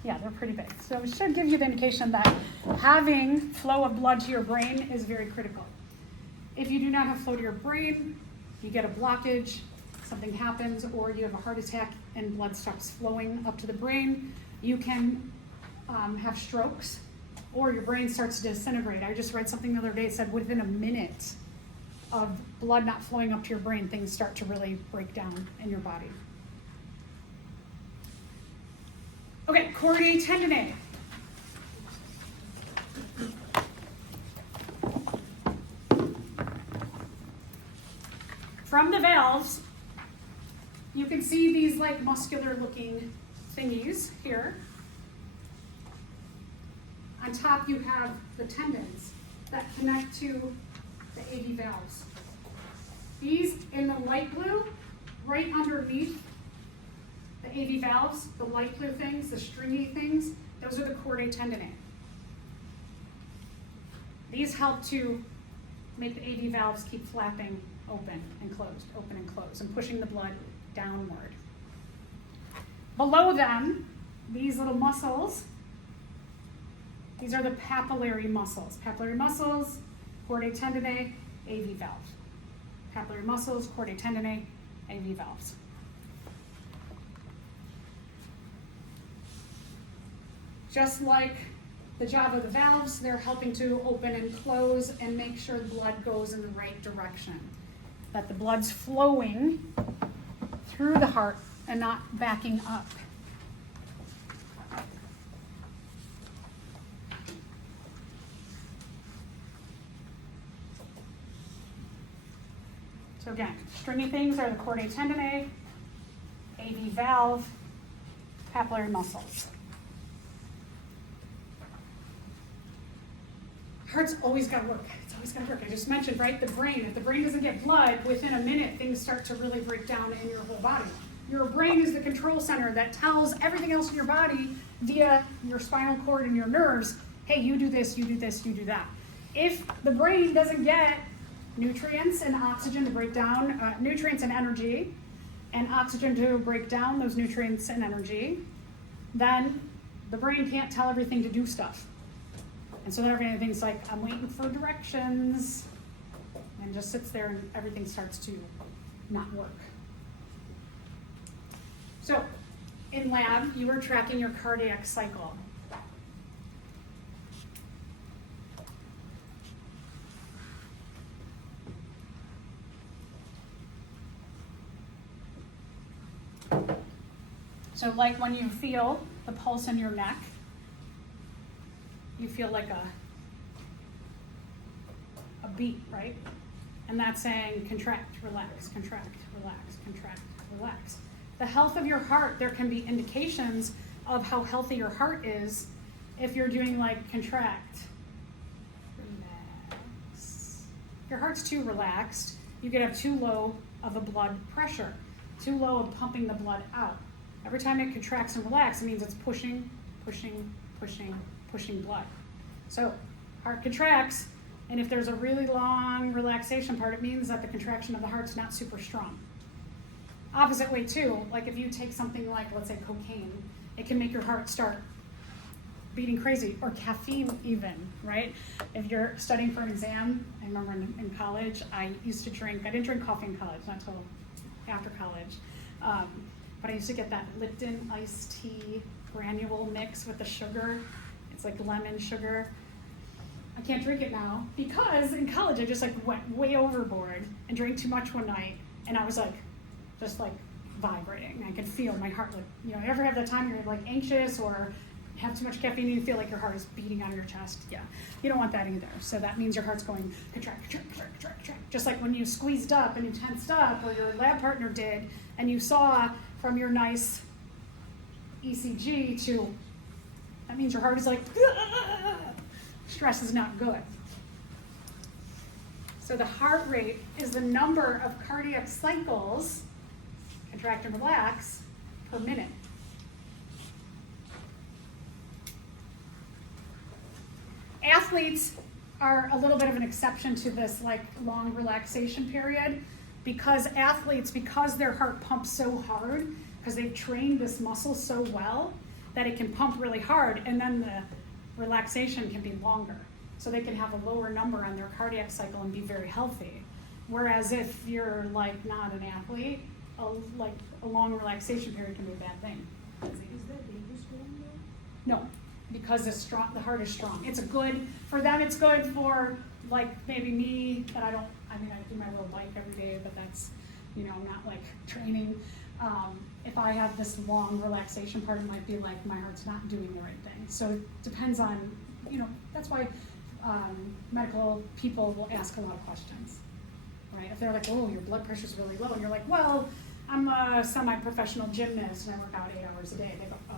Yeah, they're pretty big. So it should give you the indication that having flow of blood to your brain is very critical. If you do not have flow to your brain, you get a blockage, something happens, or you have a heart attack and blood stops flowing up to the brain, you can have strokes, or your brain starts to disintegrate. I just read something the other day that said within a minute of blood not flowing up to your brain, things start to really break down in your body. Okay, chordae tendineae. From the valves, you can see these like muscular looking thingies here. On top you have the tendons that connect to the AV valves. These in the light blue, right underneath the AV valves, the light blue things, the stringy things, those are the chordae tendineae. These help to make the AV valves keep flapping open and closed, and pushing the blood downward. Below them, these little muscles, these are the papillary muscles. Papillary muscles, chordae tendineae, AV valve. Papillary muscles, chordae tendineae, AV valves. Just like the job of the valves, they're helping to open and close and make sure the blood goes in the right direction. That the blood's flowing through the heart and not backing up. So again, stringy things are the chordae tendineae, AV valve, papillary muscles. Heart's always got to work. It's always got to work. I just mentioned, right, the brain. If the brain doesn't get blood, within a minute, things start to really break down in your whole body. Your brain is the control center that tells everything else in your body via your spinal cord and your nerves, hey, you do this, you do this, you do that. If the brain doesn't get nutrients and oxygen to break down, nutrients and energy, and oxygen to break down those nutrients and energy, then the brain can't tell everything to do stuff. And so then everything's like, I'm waiting for directions, and just sits there and everything starts to not work. So in lab, you were tracking your cardiac cycle. So like when you feel the pulse in your neck, you feel like a beat, right? And that's saying contract, relax, contract, relax, contract, relax. The health of your heart, there can be indications of how healthy your heart is if you're doing like contract, relax. If your heart's too relaxed, you could have too low of a blood pressure, too low of pumping the blood out. Every time it contracts and relaxes, it means it's pushing blood. So heart contracts, and if there's a really long relaxation part, it means that the contraction of the heart's not super strong. Opposite way too, like if you take something like, let's say cocaine, it can make your heart start beating crazy, or caffeine even, right? If you're studying for an exam, I remember in college, I used to drink, I didn't drink coffee in college, not until after college, but I used to get that Lipton iced tea granule mix with the sugar. It's like lemon sugar. I can't drink it now because in college I just like went way overboard and drank too much one night, and I was like, just like vibrating. I could feel my heart, like, you know, you ever have that time you're like anxious or have too much caffeine and you feel like your heart is beating out of your chest. Yeah, you don't want that either. So that means your heart's going contract, contract, contract, contract, contract. Just like when you squeezed up and you tensed up, or your lab partner did, and you saw from your nice ECG to, that means your heart is like, stress is not good. So the heart rate is the number of cardiac cycles, contract and relax, per minute. Athletes are a little bit of an exception to this like long relaxation period, because athletes, because their heart pumps so hard, because they've trained this muscle so well that it can pump really hard, and then the relaxation can be longer. So they can have a lower number on their cardiac cycle and be very healthy. Whereas if you're like not an athlete, a long relaxation period can be a bad thing. Is that dangerous for them though? No, because the heart is strong. It's a good, for them it's good. For like maybe me, that I do my little bike every day, but that's, I'm not like training. If I have this long relaxation part, it might be like my heart's not doing the right thing. So it depends on, that's why medical people will ask a lot of questions, right? If they're like, oh, your blood pressure's really low, and you're like, well, I'm a semi-professional gymnast and I work out 8 hours a day. They go, oh.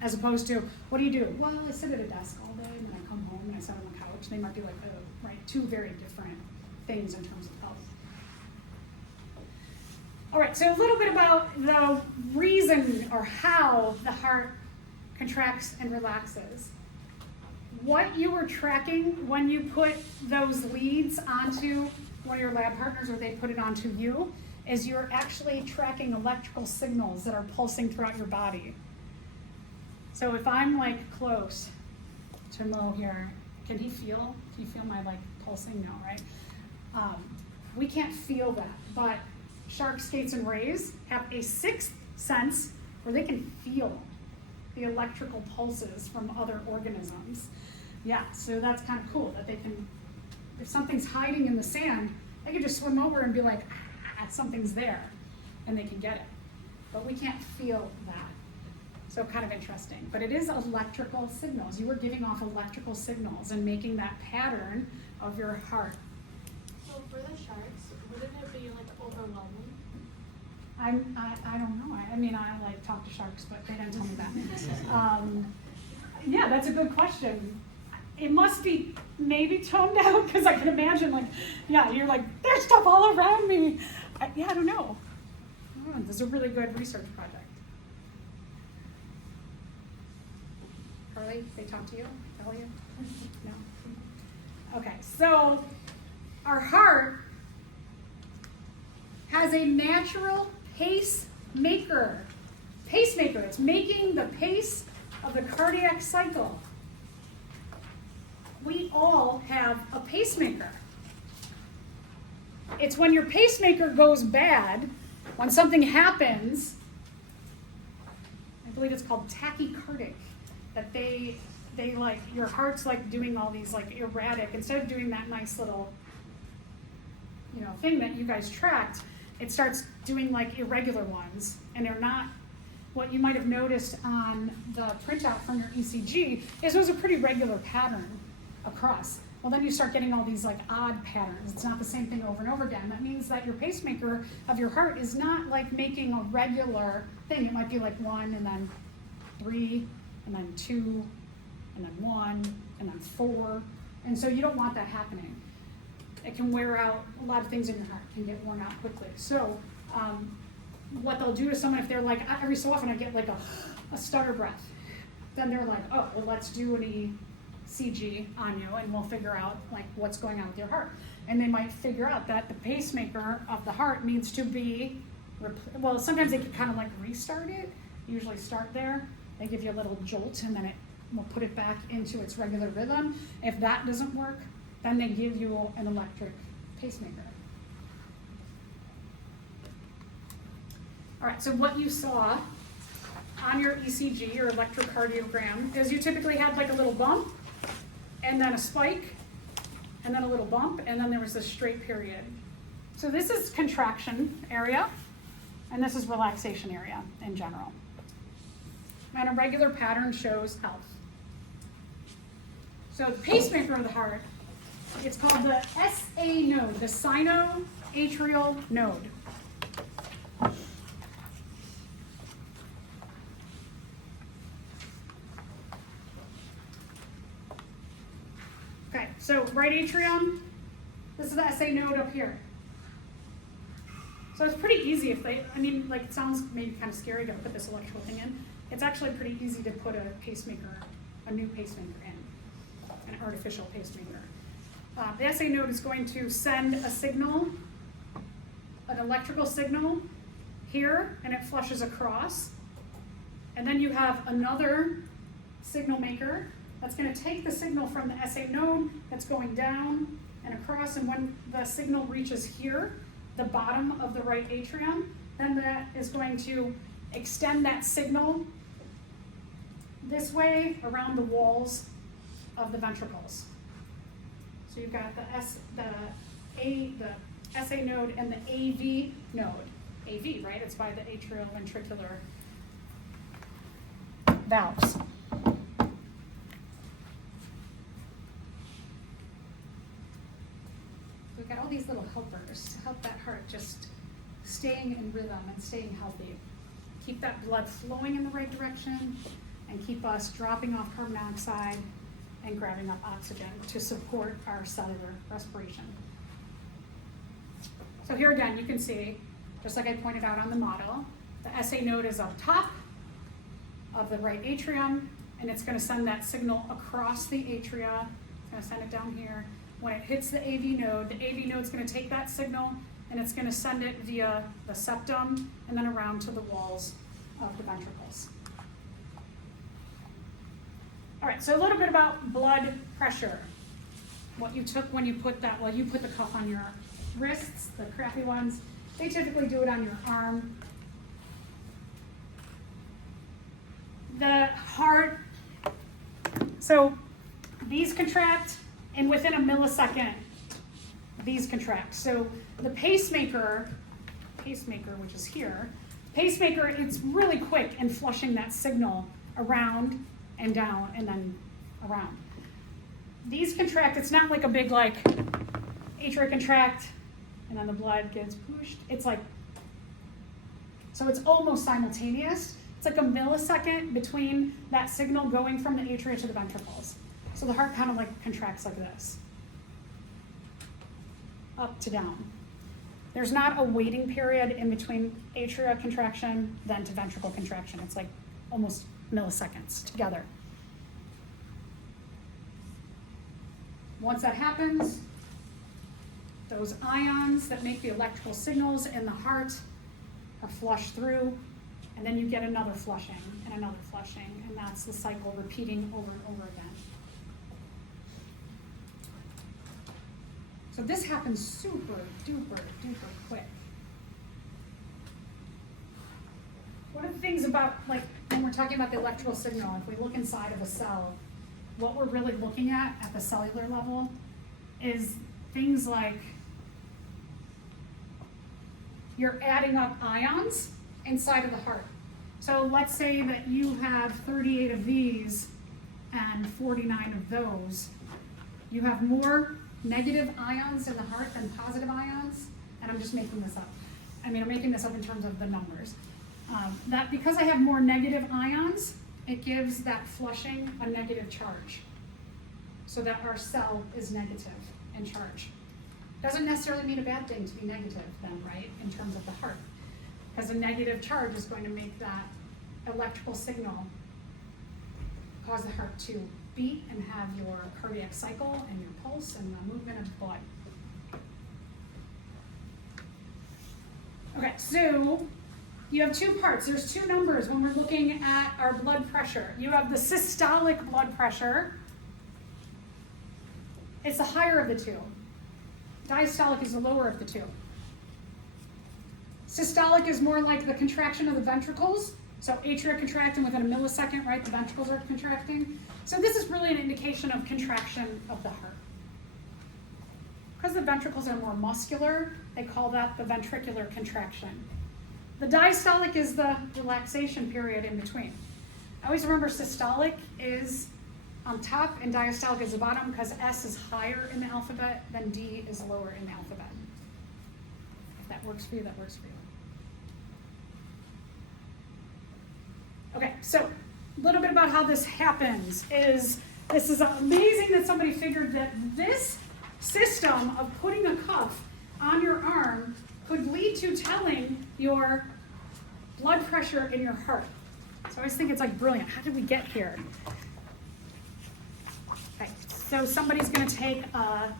As opposed to, what do you do? Well, I sit at a desk all day, and then I come home and I sit on the couch. They might be like, oh, right? Two very different things in terms of health. All right, so a little bit about the reason or how the heart contracts and relaxes. What you were tracking when you put those leads onto one of your lab partners, or they put it onto you, is you're actually tracking electrical signals that are pulsing throughout your body. So if I'm like close to Mo here, can you feel my like pulsing? No, right? We can't feel that, but sharks, skates, and rays have a sixth sense where they can feel the electrical pulses from other organisms. Yeah, so that's kind of cool that they can, if something's hiding in the sand, they can just swim over and be like, something's there, and they can get it. But we can't feel that. So kind of interesting. But it is electrical signals. You were giving off electrical signals and making that pattern of your heart. So for the sharks, wouldn't it be like overwhelming? I don't know. I like talk to sharks, but they didn't tell me that. Yeah, that's a good question. It must be maybe toned out, because I can imagine you're like, there's stuff all around me. I don't know. This is a really good research project. Carly, they talk to you? Tell you? No? Okay, so our heart has a natural pacemaker. Pacemaker, it's making the pace of the cardiac cycle. We all have a pacemaker. It's when your pacemaker goes bad, when something happens, I believe it's called tachycardic, that they like, your heart's like doing all these like erratic, instead of doing that nice little, thing that you guys tracked, it starts doing like irregular ones, and they're not, what you might have noticed on the printout from your ECG is it was a pretty regular pattern across. Well, then you start getting all these like odd patterns. It's not the same thing over and over again. That means that your pacemaker of your heart is not like making a regular thing. It might be like 1 and then 3 and then 2 and then 1 and then 4. And so you don't want that happening. It can wear out, a lot of things in your heart can get worn out quickly. So what they'll do is someone, if they're like, every so often I get like a stutter breath, then they're like, oh, well, let's do an ECG on you and we'll figure out like what's going on with your heart. And they might figure out that the pacemaker of the heart needs to be, well, sometimes they can kind of like restart it, usually start there. They give you a little jolt and then it will put it back into its regular rhythm. If that doesn't work, then they give you an electric pacemaker. All right, so what you saw on your ECG, your electrocardiogram, is you typically had like a little bump, and then a spike, and then a little bump, and then there was this straight period. So this is contraction area, and this is relaxation area in general. and a regular pattern shows health. So the pacemaker of the heart, it's called the SA node, the sinoatrial node. Okay, so right atrium, this is the SA node up here. So it's pretty easy if they, I mean, like it sounds maybe kind of scary to put this electrical thing in. It's actually pretty easy to put a pacemaker, a new pacemaker in, an artificial pacemaker. The SA node is going to send a signal, an electrical signal here, and it flushes across. And then you have another signal maker that's going to take the signal from the SA node that's going down and across, and when the signal reaches here, the bottom of the right atrium, then that is going to extend that signal this way around the walls of the ventricles. So you've got the SA node and the AV node. AV, right? It's by the atrioventricular valves. We've got all these little helpers to help that heart just staying in rhythm and staying healthy. Keep that blood flowing in the right direction and keep us dropping off carbon dioxide and grabbing up oxygen to support our cellular respiration. So here again, you can see, just like I pointed out on the model, the SA node is up top of the right atrium, and it's going to send that signal across the atria. It's going to send it down here. When it hits the AV node is going to take that signal and it's going to send it via the septum and then around to the walls of the ventricles. All right, so a little bit about blood pressure. What you took when you put that, well, you put the cuff on your wrists, the crappy ones. They typically do it on your arm. The heart, so these contract, and within a millisecond, these contract. So the pacemaker, which is here, pacemaker, it's really quick in flushing that signal around and down and then around. These contract, it's not like a big like atria contract and then the blood gets pushed. It's like, so it's almost simultaneous. It's like a millisecond between that signal going from the atria to the ventricles. So the heart kind of like contracts like this, up to down. There's not a waiting period in between atria contraction then to ventricle contraction. It's like almost milliseconds together. Once that happens, those ions that make the electrical signals in the heart are flushed through, and then you get another flushing, and that's the cycle repeating over and over again. So this happens super duper quick. One of the things about, like, when we're talking about the electrical signal, if we look inside of a cell, what we're really looking at the cellular level is things like you're adding up ions inside of the heart. So let's say that you have 38 of these and 49 of those. You have more negative ions in the heart than positive ions, and I'm just making this up. I'm making this up in terms of the numbers. That because I have more negative ions, it gives that flushing a negative charge, so that our cell is negative in charge. Doesn't necessarily mean a bad thing to be negative then, right, in terms of the heart, because a negative charge is going to make that electrical signal cause the heart to beat and have your cardiac cycle and your pulse and the movement of blood. Okay, so you have two parts. There's two numbers when we're looking at our blood pressure. You have the systolic blood pressure. It's the higher of the two. Diastolic is the lower of the two. Systolic is more like the contraction of the ventricles. So atria contract, and within a millisecond, right, the ventricles are contracting. So this is really an indication of contraction of the heart. Because the ventricles are more muscular, they call that the ventricular contraction. The diastolic is the relaxation period in between. Always remember systolic is on top and diastolic is the bottom because S is higher in the alphabet than D is lower in the alphabet. If that works for you, that works for you. Okay, so a little bit about how this happens is this is amazing that somebody figured that this system of putting a cuff on your arm could lead to telling your blood pressure in your heart. So I always think it's like brilliant. How did we get here? Okay, so somebody's going to take a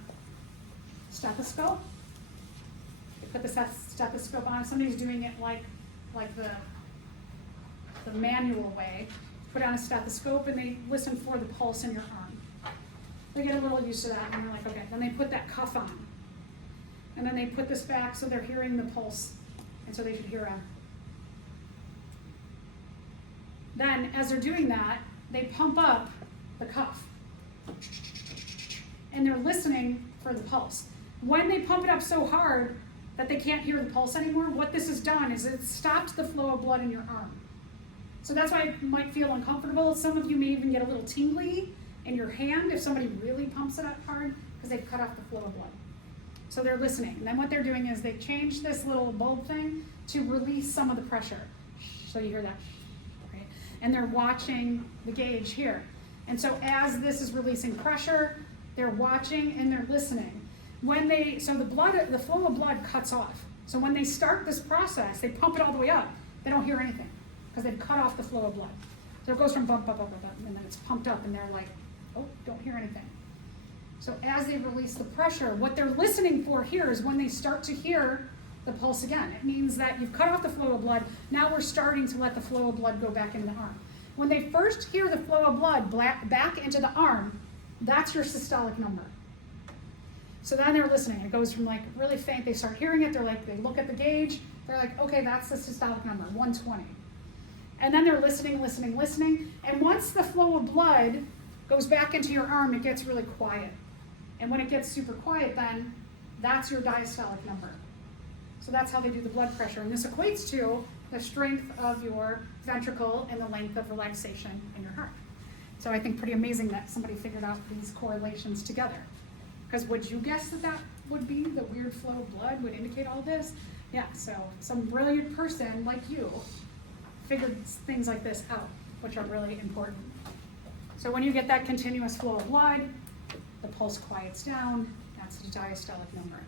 stethoscope. They put the stethoscope on. Somebody's doing it like the manual way. Put on a stethoscope and they listen for the pulse in your arm. They get a little used to that and they're like, okay. Then they put that cuff on. And then they put this back so they're hearing the pulse. And so they should hear a. Then, as they're doing that, they pump up the cuff. And they're listening for the pulse. When they pump it up so hard that they can't hear the pulse anymore, what this has done is it's stopped the flow of blood in your arm. So that's why it might feel uncomfortable. Some of you may even get a little tingly in your hand if somebody really pumps it up hard because they've cut off the flow of blood. So they're listening. And then what they're doing is they change this little bulb thing to release some of the pressure. So you hear that. And they're watching the gauge here. And so as this is releasing pressure, they're watching and they're listening. So the flow of blood cuts off. So when they start this process, they pump it all the way up. They don't hear anything because they've cut off the flow of blood. So it goes from bump, up, and then it's pumped up and they're like, oh, don't hear anything. So as they release the pressure, what they're listening for here is when they start to hear the pulse again. It means that you've cut off the flow of blood. Now we're starting to let the flow of blood go back into the arm. When they first hear the flow of blood back into the arm, that's your systolic number. So then they're listening. It goes from like really faint. They start hearing it. They look at the gauge. They're like, okay, that's the systolic number, 120. And then they're listening. And once the flow of blood goes back into your arm, it gets really quiet. And when it gets super quiet, then that's your diastolic number. So that's how they do the blood pressure. And this equates to the strength of your ventricle and the length of relaxation in your heart. So I think pretty amazing that somebody figured out these correlations together. Because would you guess that would be the weird flow of blood would indicate all this? Yeah, so some brilliant person like you figured things like this out, which are really important. So when you get that continuous flow of blood, the pulse quiets down, that's the diastolic number.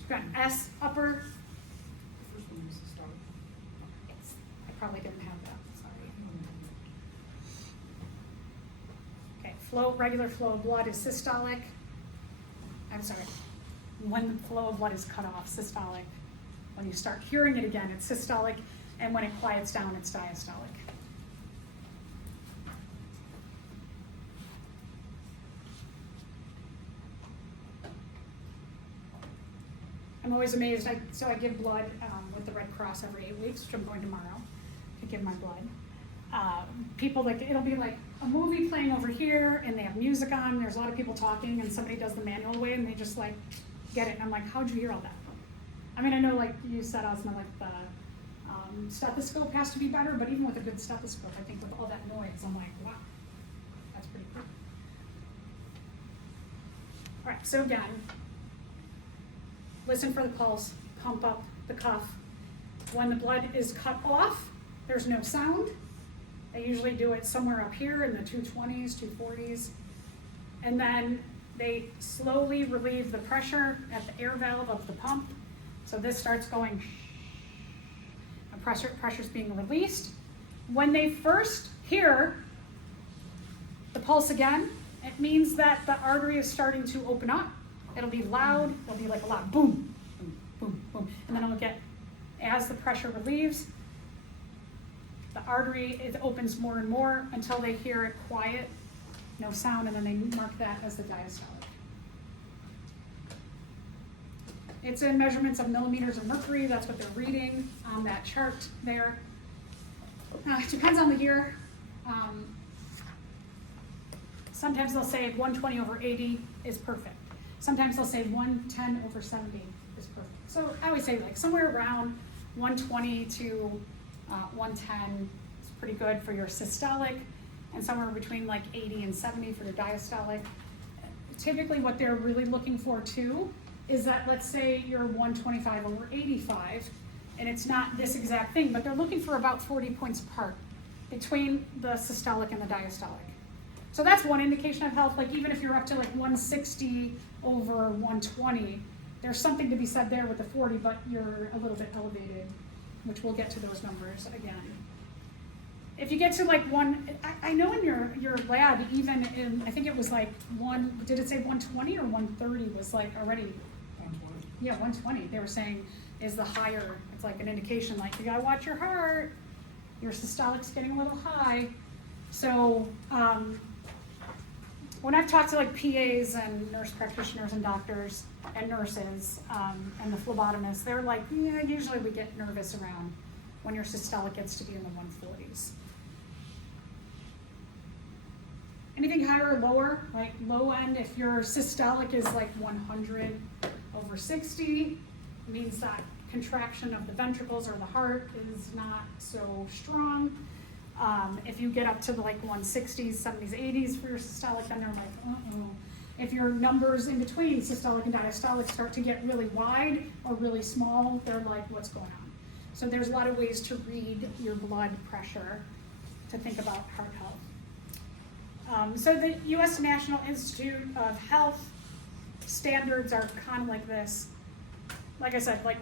You've got S upper. The first one was systolic. I probably didn't have that, sorry. Okay, regular flow of blood is systolic. I'm sorry, when the flow of blood is cut off, systolic. When you start hearing it again, it's systolic, and when it quiets down, it's diastolic. I'm always amazed. So I give blood with the Red Cross every 8 weeks, which I'm going tomorrow to give my blood. People it'll be like a movie playing over here, and they have music on. There's a lot of people talking, and somebody does the manual way, and they just like get it. And I'm like, how'd you hear all that? I mean, I know like you said, Osma, like the stethoscope has to be better, but even with a good stethoscope, I think with all that noise, I'm like, wow, that's pretty cool. All right, so again, listen for the pulse, pump up the cuff. When the blood is cut off, there's no sound. They usually do it somewhere up here in the 220s, 240s. And then they slowly relieve the pressure at the air valve of the pump. So this starts going, and pressure's being released. When they first hear the pulse again, it means that the artery is starting to open up. It'll be loud, it'll be like a loud boom, boom, boom, boom. And then it'll get, as the pressure relieves, the artery, it opens more and more until they hear it quiet, no sound, and then they mark that as the diastolic. It's in measurements of millimeters of mercury. That's what they're reading on that chart there. It depends on the year. Sometimes they'll say 120 over 80 is perfect. Sometimes they'll say 110 over 70 is perfect. So I always say like somewhere around 120 to 110 is pretty good for your systolic, and somewhere between like 80 and 70 for your diastolic. Typically what they're really looking for too is that, let's say you're 125 over 85, and it's not this exact thing, but they're looking for about 40 points apart between the systolic and the diastolic. So that's one indication of health. Like even if you're up to like 160 over 120, there's something to be said there with the 40, but you're a little bit elevated, which we'll get to those numbers again. If you get to like I know in your lab, even in, I think it was like did it say 120 or 130 was like already? 120. Yeah, 120. They were saying is the higher, it's like an indication like you gotta watch your heart, your systolic's getting a little high. So when I've talked to like PAs and nurse practitioners and doctors and nurses and the phlebotomists, they're like, yeah, usually we get nervous around when your systolic gets to be in the 140s. Anything higher or lower, like low end, if your systolic is like 100 over 60, it means that contraction of the ventricles or the heart is not so strong. If you get up to the like 160s, 70s, 80s for your systolic, then they're like, uh-oh. If your numbers in between systolic and diastolic start to get really wide or really small, they're like, what's going on? So there's a lot of ways to read your blood pressure to think about heart health. So the U.S. National Institute of Health standards are kind of like this. Like I said, like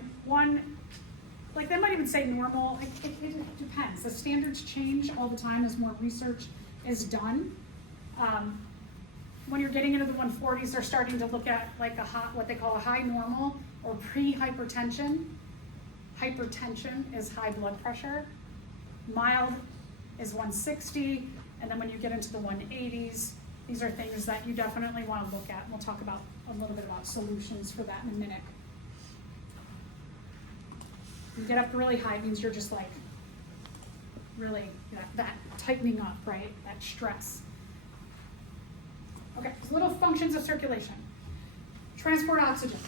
they might even say normal. It depends. The standards change all the time as more research is done. When you're getting into the 140s, they're starting to look at like what they call a high normal or pre-hypertension. Hypertension is high blood pressure. Mild is 160, and then when you get into the 180s, these are things that you definitely want to look at. And we'll talk about a little bit about solutions for that in a minute. You get up really high, it means you're just like really that tightening up, right? That stress. Okay, so little functions of circulation. Transport oxygen.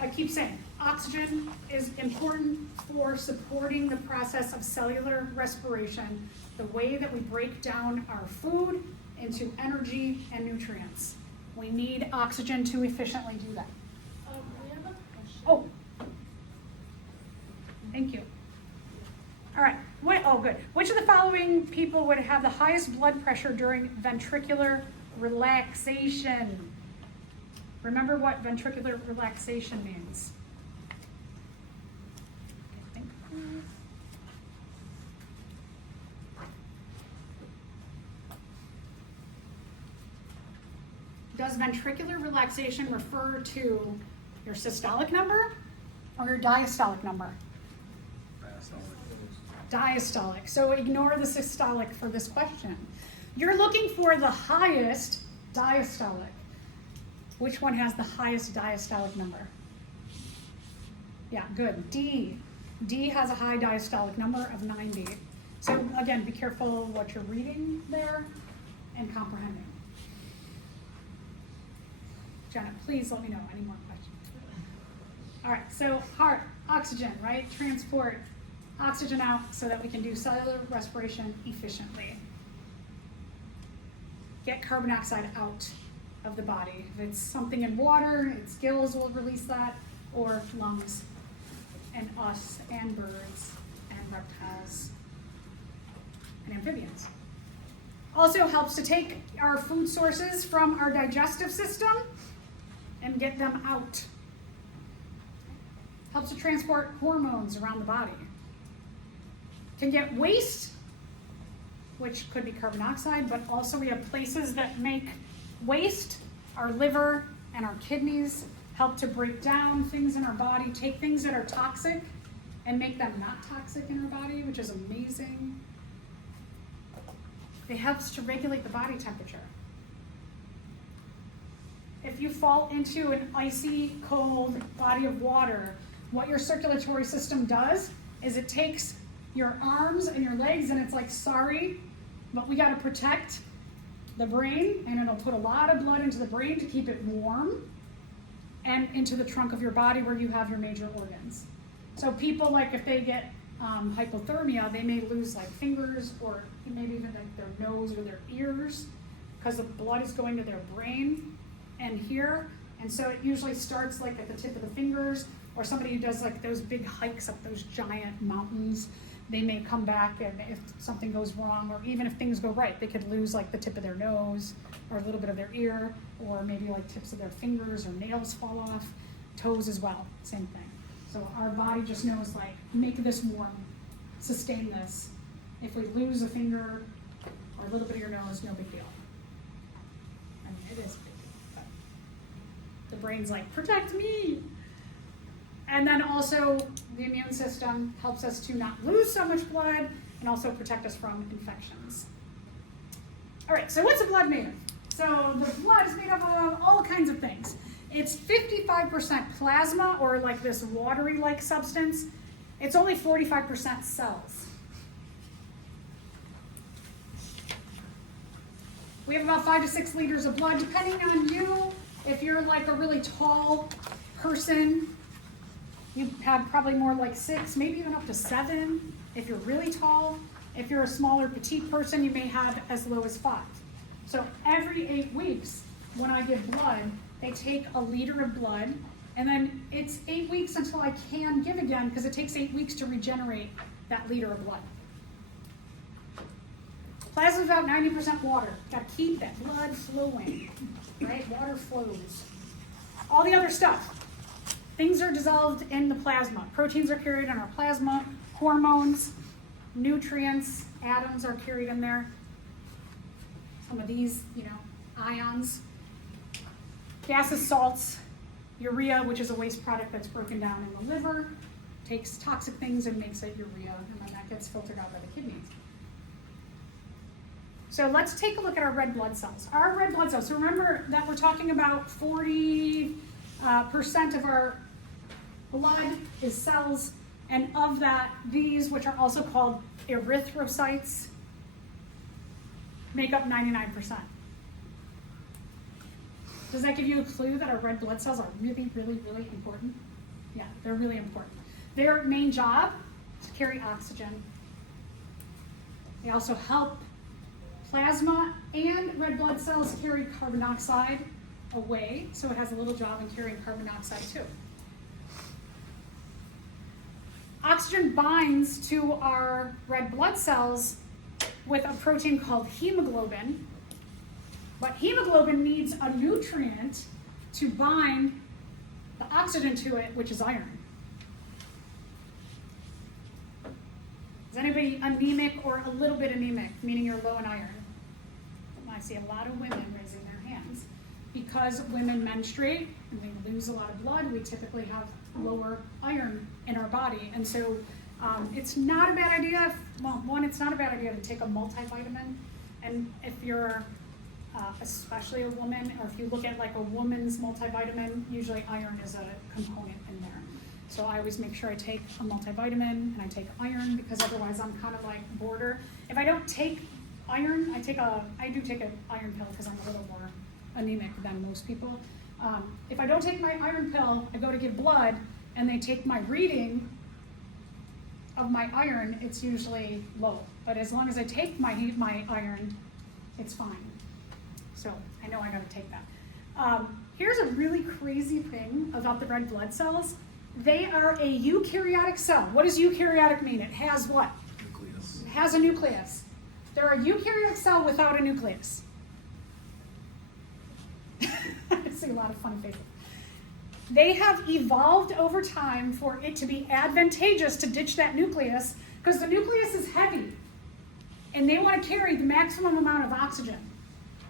I keep saying, oxygen is important for supporting the process of cellular respiration, the way that we break down our food into energy and nutrients. We need oxygen to efficiently do that. We have a question. Oh, thank you. All right, good. Which of the following people would have the highest blood pressure during ventricular relaxation? Remember what ventricular relaxation means. Does ventricular relaxation refer to your systolic number or your diastolic number? Diastolic. So ignore the systolic for this question. You're looking for the highest diastolic. Which one has the highest diastolic number? Yeah, good. D. D has a high diastolic number of 90. So again, be careful what you're reading there and comprehending. Jenna, please let me know any more questions. All right, so heart, oxygen, right? Transport oxygen out so that we can do cellular respiration efficiently. Get carbon dioxide out of the body. If it's something in water, its gills will release that, or lungs, and us, and birds, and reptiles, and amphibians. Also helps to take our food sources from our digestive system and get them out. Helps to transport hormones around the body. Can get waste, which could be carbon dioxide, but also we have places that make waste. Our liver and our kidneys help to break down things in our body, take things that are toxic and make them not toxic in our body, which is amazing. It helps to regulate the body temperature. If you fall into an icy, cold body of water, what your circulatory system does is it takes your arms and your legs and it's like, sorry, but we gotta protect the brain, and it'll put a lot of blood into the brain to keep it warm and into the trunk of your body where you have your major organs. So people, like if they get hypothermia, they may lose like fingers or maybe even like their nose or their ears because the blood is going to their brain and here. And so it usually starts like at the tip of the fingers, or somebody who does like those big hikes up those giant mountains, they may come back and if something goes wrong, or even if things go right, they could lose like the tip of their nose or a little bit of their ear, or maybe like tips of their fingers or nails fall off, toes as well, same thing. So our body just knows like, make this warm, sustain this. If we lose a finger or a little bit of your nose, no big deal. I mean, it is big, but the brain's like, protect me. And then also the immune system helps us to not lose so much blood and also protect us from infections. All right, so what's the blood made of? So the blood is made up of all kinds of things. It's 55% plasma, or like this watery-like substance. It's only 45% cells. We have about 5 to 6 liters of blood, depending on you. If you're like a really tall person, you have probably more like 6, maybe even up to 7 if you're really tall. If you're a smaller petite person, you may have as low as 5. So every 8 weeks, when I give blood, they take a liter of blood, and then it's 8 weeks until I can give again, because it takes 8 weeks to regenerate that liter of blood. Plasma is about 90% water. Got to keep that blood flowing, right? Water flows. All the other stuff. Things are dissolved in the plasma. Proteins are carried in our plasma. Hormones, nutrients, atoms are carried in there. Some of these, ions. Gases, salts, urea, which is a waste product that's broken down in the liver, takes toxic things and makes it urea, and then that gets filtered out by the kidneys. So let's take a look at our red blood cells. Our red blood cells, so remember that we're talking about 40% of our blood is cells, and of that, these, which are also called erythrocytes, make up 99%. Does that give you a clue that our red blood cells are really, really, really important? Yeah, they're really important. Their main job is to carry oxygen. They also help plasma and red blood cells carry carbon dioxide away, so it has a little job in carrying carbon dioxide too. Oxygen binds to our red blood cells with a protein called hemoglobin, but hemoglobin needs a nutrient to bind the oxygen to it, which is iron. Is anybody anemic or a little bit anemic, meaning you're low in iron? I see a lot of women raising their hands. Because women menstruate and they lose a lot of blood, we typically have lower iron in our body. And so it's not a bad idea, it's not a bad idea to take a multivitamin. And if you're especially a woman, or if you look at like a woman's multivitamin, usually iron is a component in there. So I always make sure I take a multivitamin and I take iron, because otherwise I'm kind of like border. If I don't take iron, I do take an iron pill because I'm a little more anemic than most people. If I don't take my iron pill, I go to give blood and they take my reading of my iron, it's usually low. But as long as I take my iron, it's fine. So I know I gotta take that. Here's a really crazy thing about the red blood cells. They are a eukaryotic cell. What does eukaryotic mean? It has what? Nucleus. It has a nucleus. They're a eukaryotic cell without a nucleus. I see a lot of funny faces. They have evolved over time for it to be advantageous to ditch that nucleus, because the nucleus is heavy and they want to carry the maximum amount of oxygen.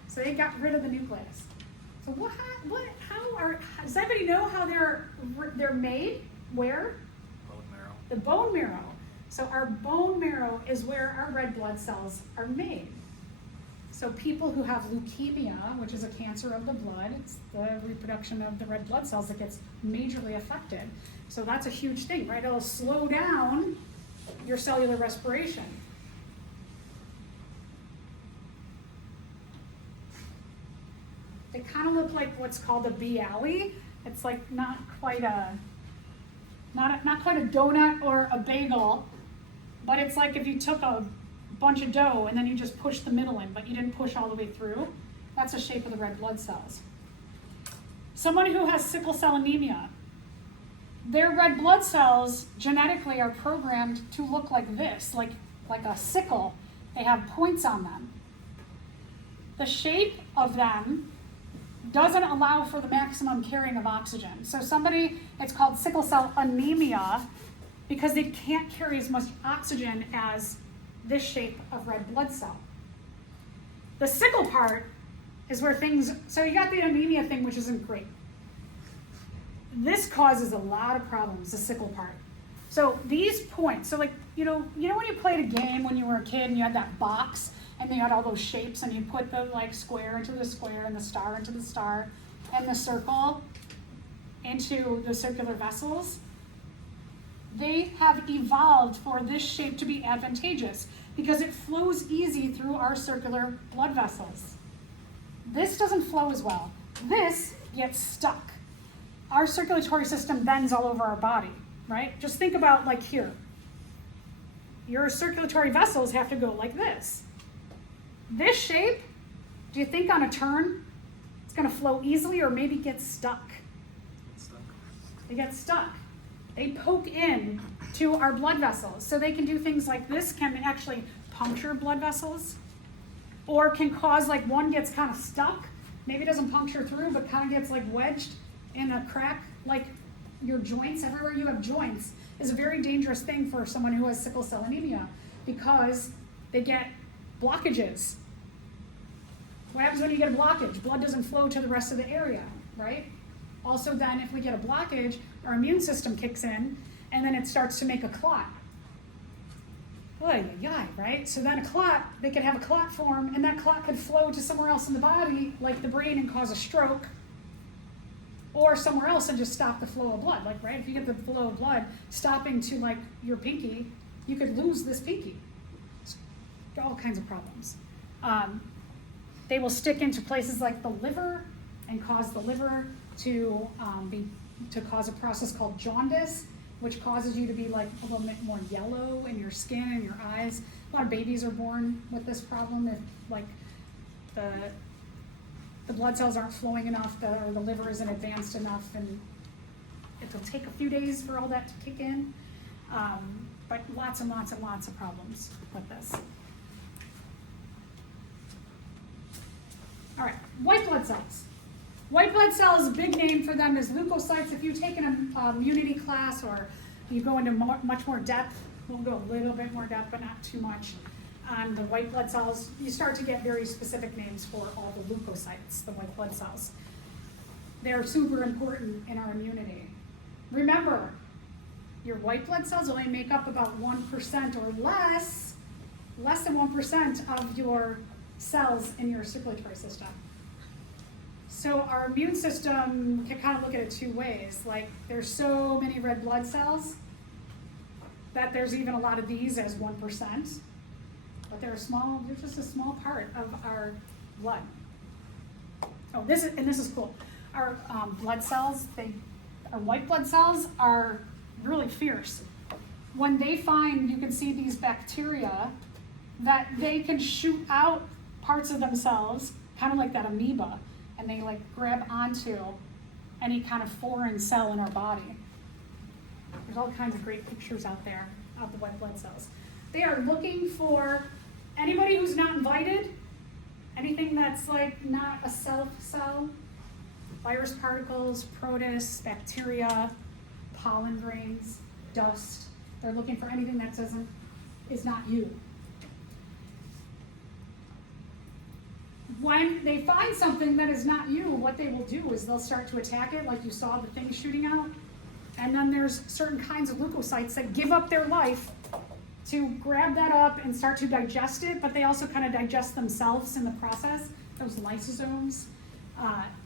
So they got rid of the nucleus. So does anybody know how they're made? Where? Bone marrow. The bone marrow. So our bone marrow is where our red blood cells are made. So people who have leukemia, which is a cancer of the blood, it's the reproduction of the red blood cells that gets majorly affected. So that's a huge thing, right? It'll slow down your cellular respiration. They kind of look like what's called a B alley. It's like not quite a not quite a donut or a bagel, but it's like if you took a bunch of dough and then you just pushed the middle in, but you didn't push all the way through. That's the shape of the red blood cells. Someone who has sickle cell anemia, their red blood cells genetically are programmed to look like this, like a sickle. They have points on them. The shape of them doesn't allow for the maximum carrying of oxygen. So it's called sickle cell anemia because they can't carry as much oxygen as this shape of red blood cell. The sickle part is where so you got the anemia thing, which isn't great. This causes a lot of problems, the sickle part. So these points, so like, you know when you played a game when you were a kid and you had that box and you had all those shapes and you put the like square into the square and the star into the star and the circle into the circular vessels? They have evolved for this shape to be advantageous because it flows easy through our circular blood vessels. This doesn't flow as well. This gets stuck. Our circulatory system bends all over our body, right? Just think about like here. Your circulatory vessels have to go like this. This shape, do you think on a turn, it's gonna flow easily or maybe get stuck? They get stuck. They poke in to our blood vessels. So they can do things like this, can actually puncture blood vessels, or can cause like one gets kind of stuck, maybe it doesn't puncture through, but kind of gets like wedged in a crack, like your joints, everywhere you have joints, is a very dangerous thing for someone who has sickle cell anemia because they get blockages. What happens when you get a blockage? Blood doesn't flow to the rest of the area, right? Also then, if we get a blockage, our immune system kicks in, and then it starts to make a clot. Right? So then a clot, they could have a clot form, and that clot could flow to somewhere else in the body, like the brain, and cause a stroke, or somewhere else and just stop the flow of blood. Like, right, if you get the flow of blood stopping to like your pinky, you could lose this pinky. It's all kinds of problems. They will stick into places like the liver and cause the liver to cause a process called jaundice, which causes you to be like a little bit more yellow in your skin and your eyes. A lot of babies are born with this problem if like the blood cells aren't flowing enough, or the liver isn't advanced enough, and it'll take a few days for all that to kick in. But lots and lots and lots of problems with this. All right, white blood cells. White blood cells, a big name for them is leukocytes. If you've taken an immunity class or you go into much more depth, we'll go a little bit more depth, but not too much, on the white blood cells, you start to get very specific names for all the leukocytes, the white blood cells. They're super important in our immunity. Remember, your white blood cells only make up about 1% or less than 1% of your cells in your circulatory system. So our immune system can kind of look at it two ways. Like, there's so many red blood cells that there's even a lot of these as 1%, but they're just a small part of our blood. Oh, this is cool. Our blood cells, our white blood cells are really fierce. When they find, you can see these bacteria, that they can shoot out parts of themselves, kind of like that amoeba, and they like grab onto any kind of foreign cell in our body. There's all kinds of great pictures out there of the white blood cells. They are looking for anybody who's not invited, anything that's like not a self cell, virus particles, protists, bacteria, pollen grains, dust. They're looking for anything that is not you. When they find something that is not you, what they will do is they'll start to attack it, like you saw the thing shooting out. And then there's certain kinds of leukocytes that give up their life to grab that up and start to digest it, but they also kind of digest themselves in the process, those lysosomes,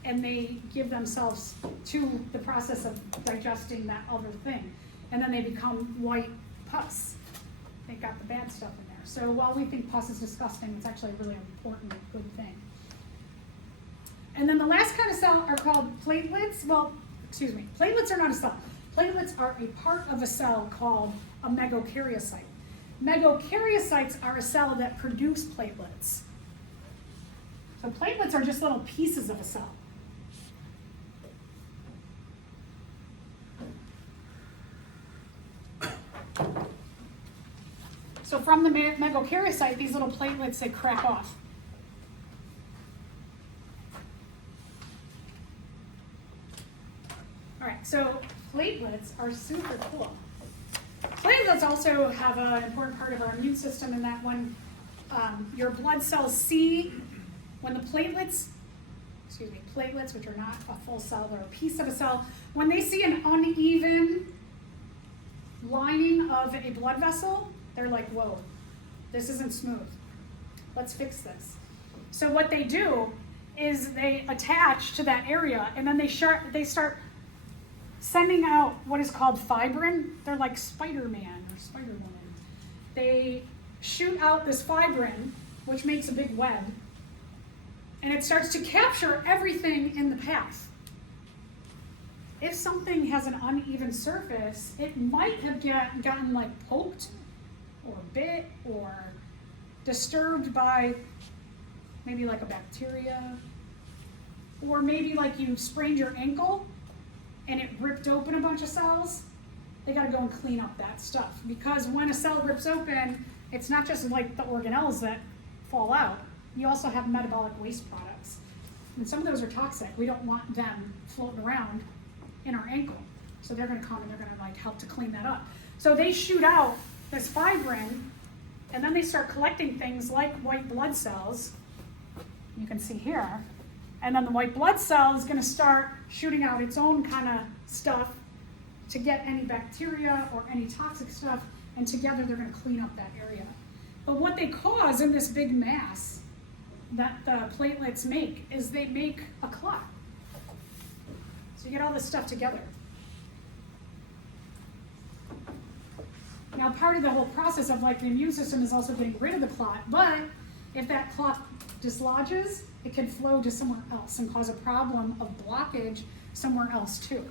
and they give themselves to the process of digesting that other thing. And then they become white pus. They got the bad stuff in there. So while we think pus is disgusting, it's actually a really important, good thing. And then the last kind of cell are called platelets. Well, excuse me, platelets are not a cell. platelets are a part of a cell called a megakaryocyte. Megakaryocytes are a cell that produce platelets. So platelets are just little pieces of a cell. So from the megakaryocyte, these little platelets, they crack off. All right, so platelets are super cool. Platelets also have an important part of our immune system in that when your blood cells see, when the platelets, which are not a full cell, they're a piece of a cell, when they see an uneven lining of a blood vessel, they're like, whoa, this isn't smooth. Let's fix this. So what they do is they attach to that area, and then they start sending out what is called fibrin. They're like Spider-Man or Spider-Woman. They shoot out this fibrin, which makes a big web, and it starts to capture everything in the path. If something has an uneven surface, it might have gotten like poked or bit or disturbed by maybe like a bacteria, or maybe like you sprained your ankle and it ripped open a bunch of cells. They got to go and clean up that stuff, because when a cell rips open, it's not just like the organelles that fall out. You also have metabolic waste products, and some of those are toxic. We don't want them floating around in our ankle, so they're going to come and they're going to like help to clean that up. So they shoot out this fibrin, and then they start collecting things like white blood cells. You can see here. And then the white blood cell is going to start shooting out its own kind of stuff to get any bacteria or any toxic stuff, and together they're going to clean up that area. But what they cause in this big mass that the platelets make is they make a clot. So you get all this stuff together. Now, part of the whole process of like the immune system is also getting rid of the clot, but if that clot dislodges, it can flow to somewhere else and cause a problem of blockage somewhere else too.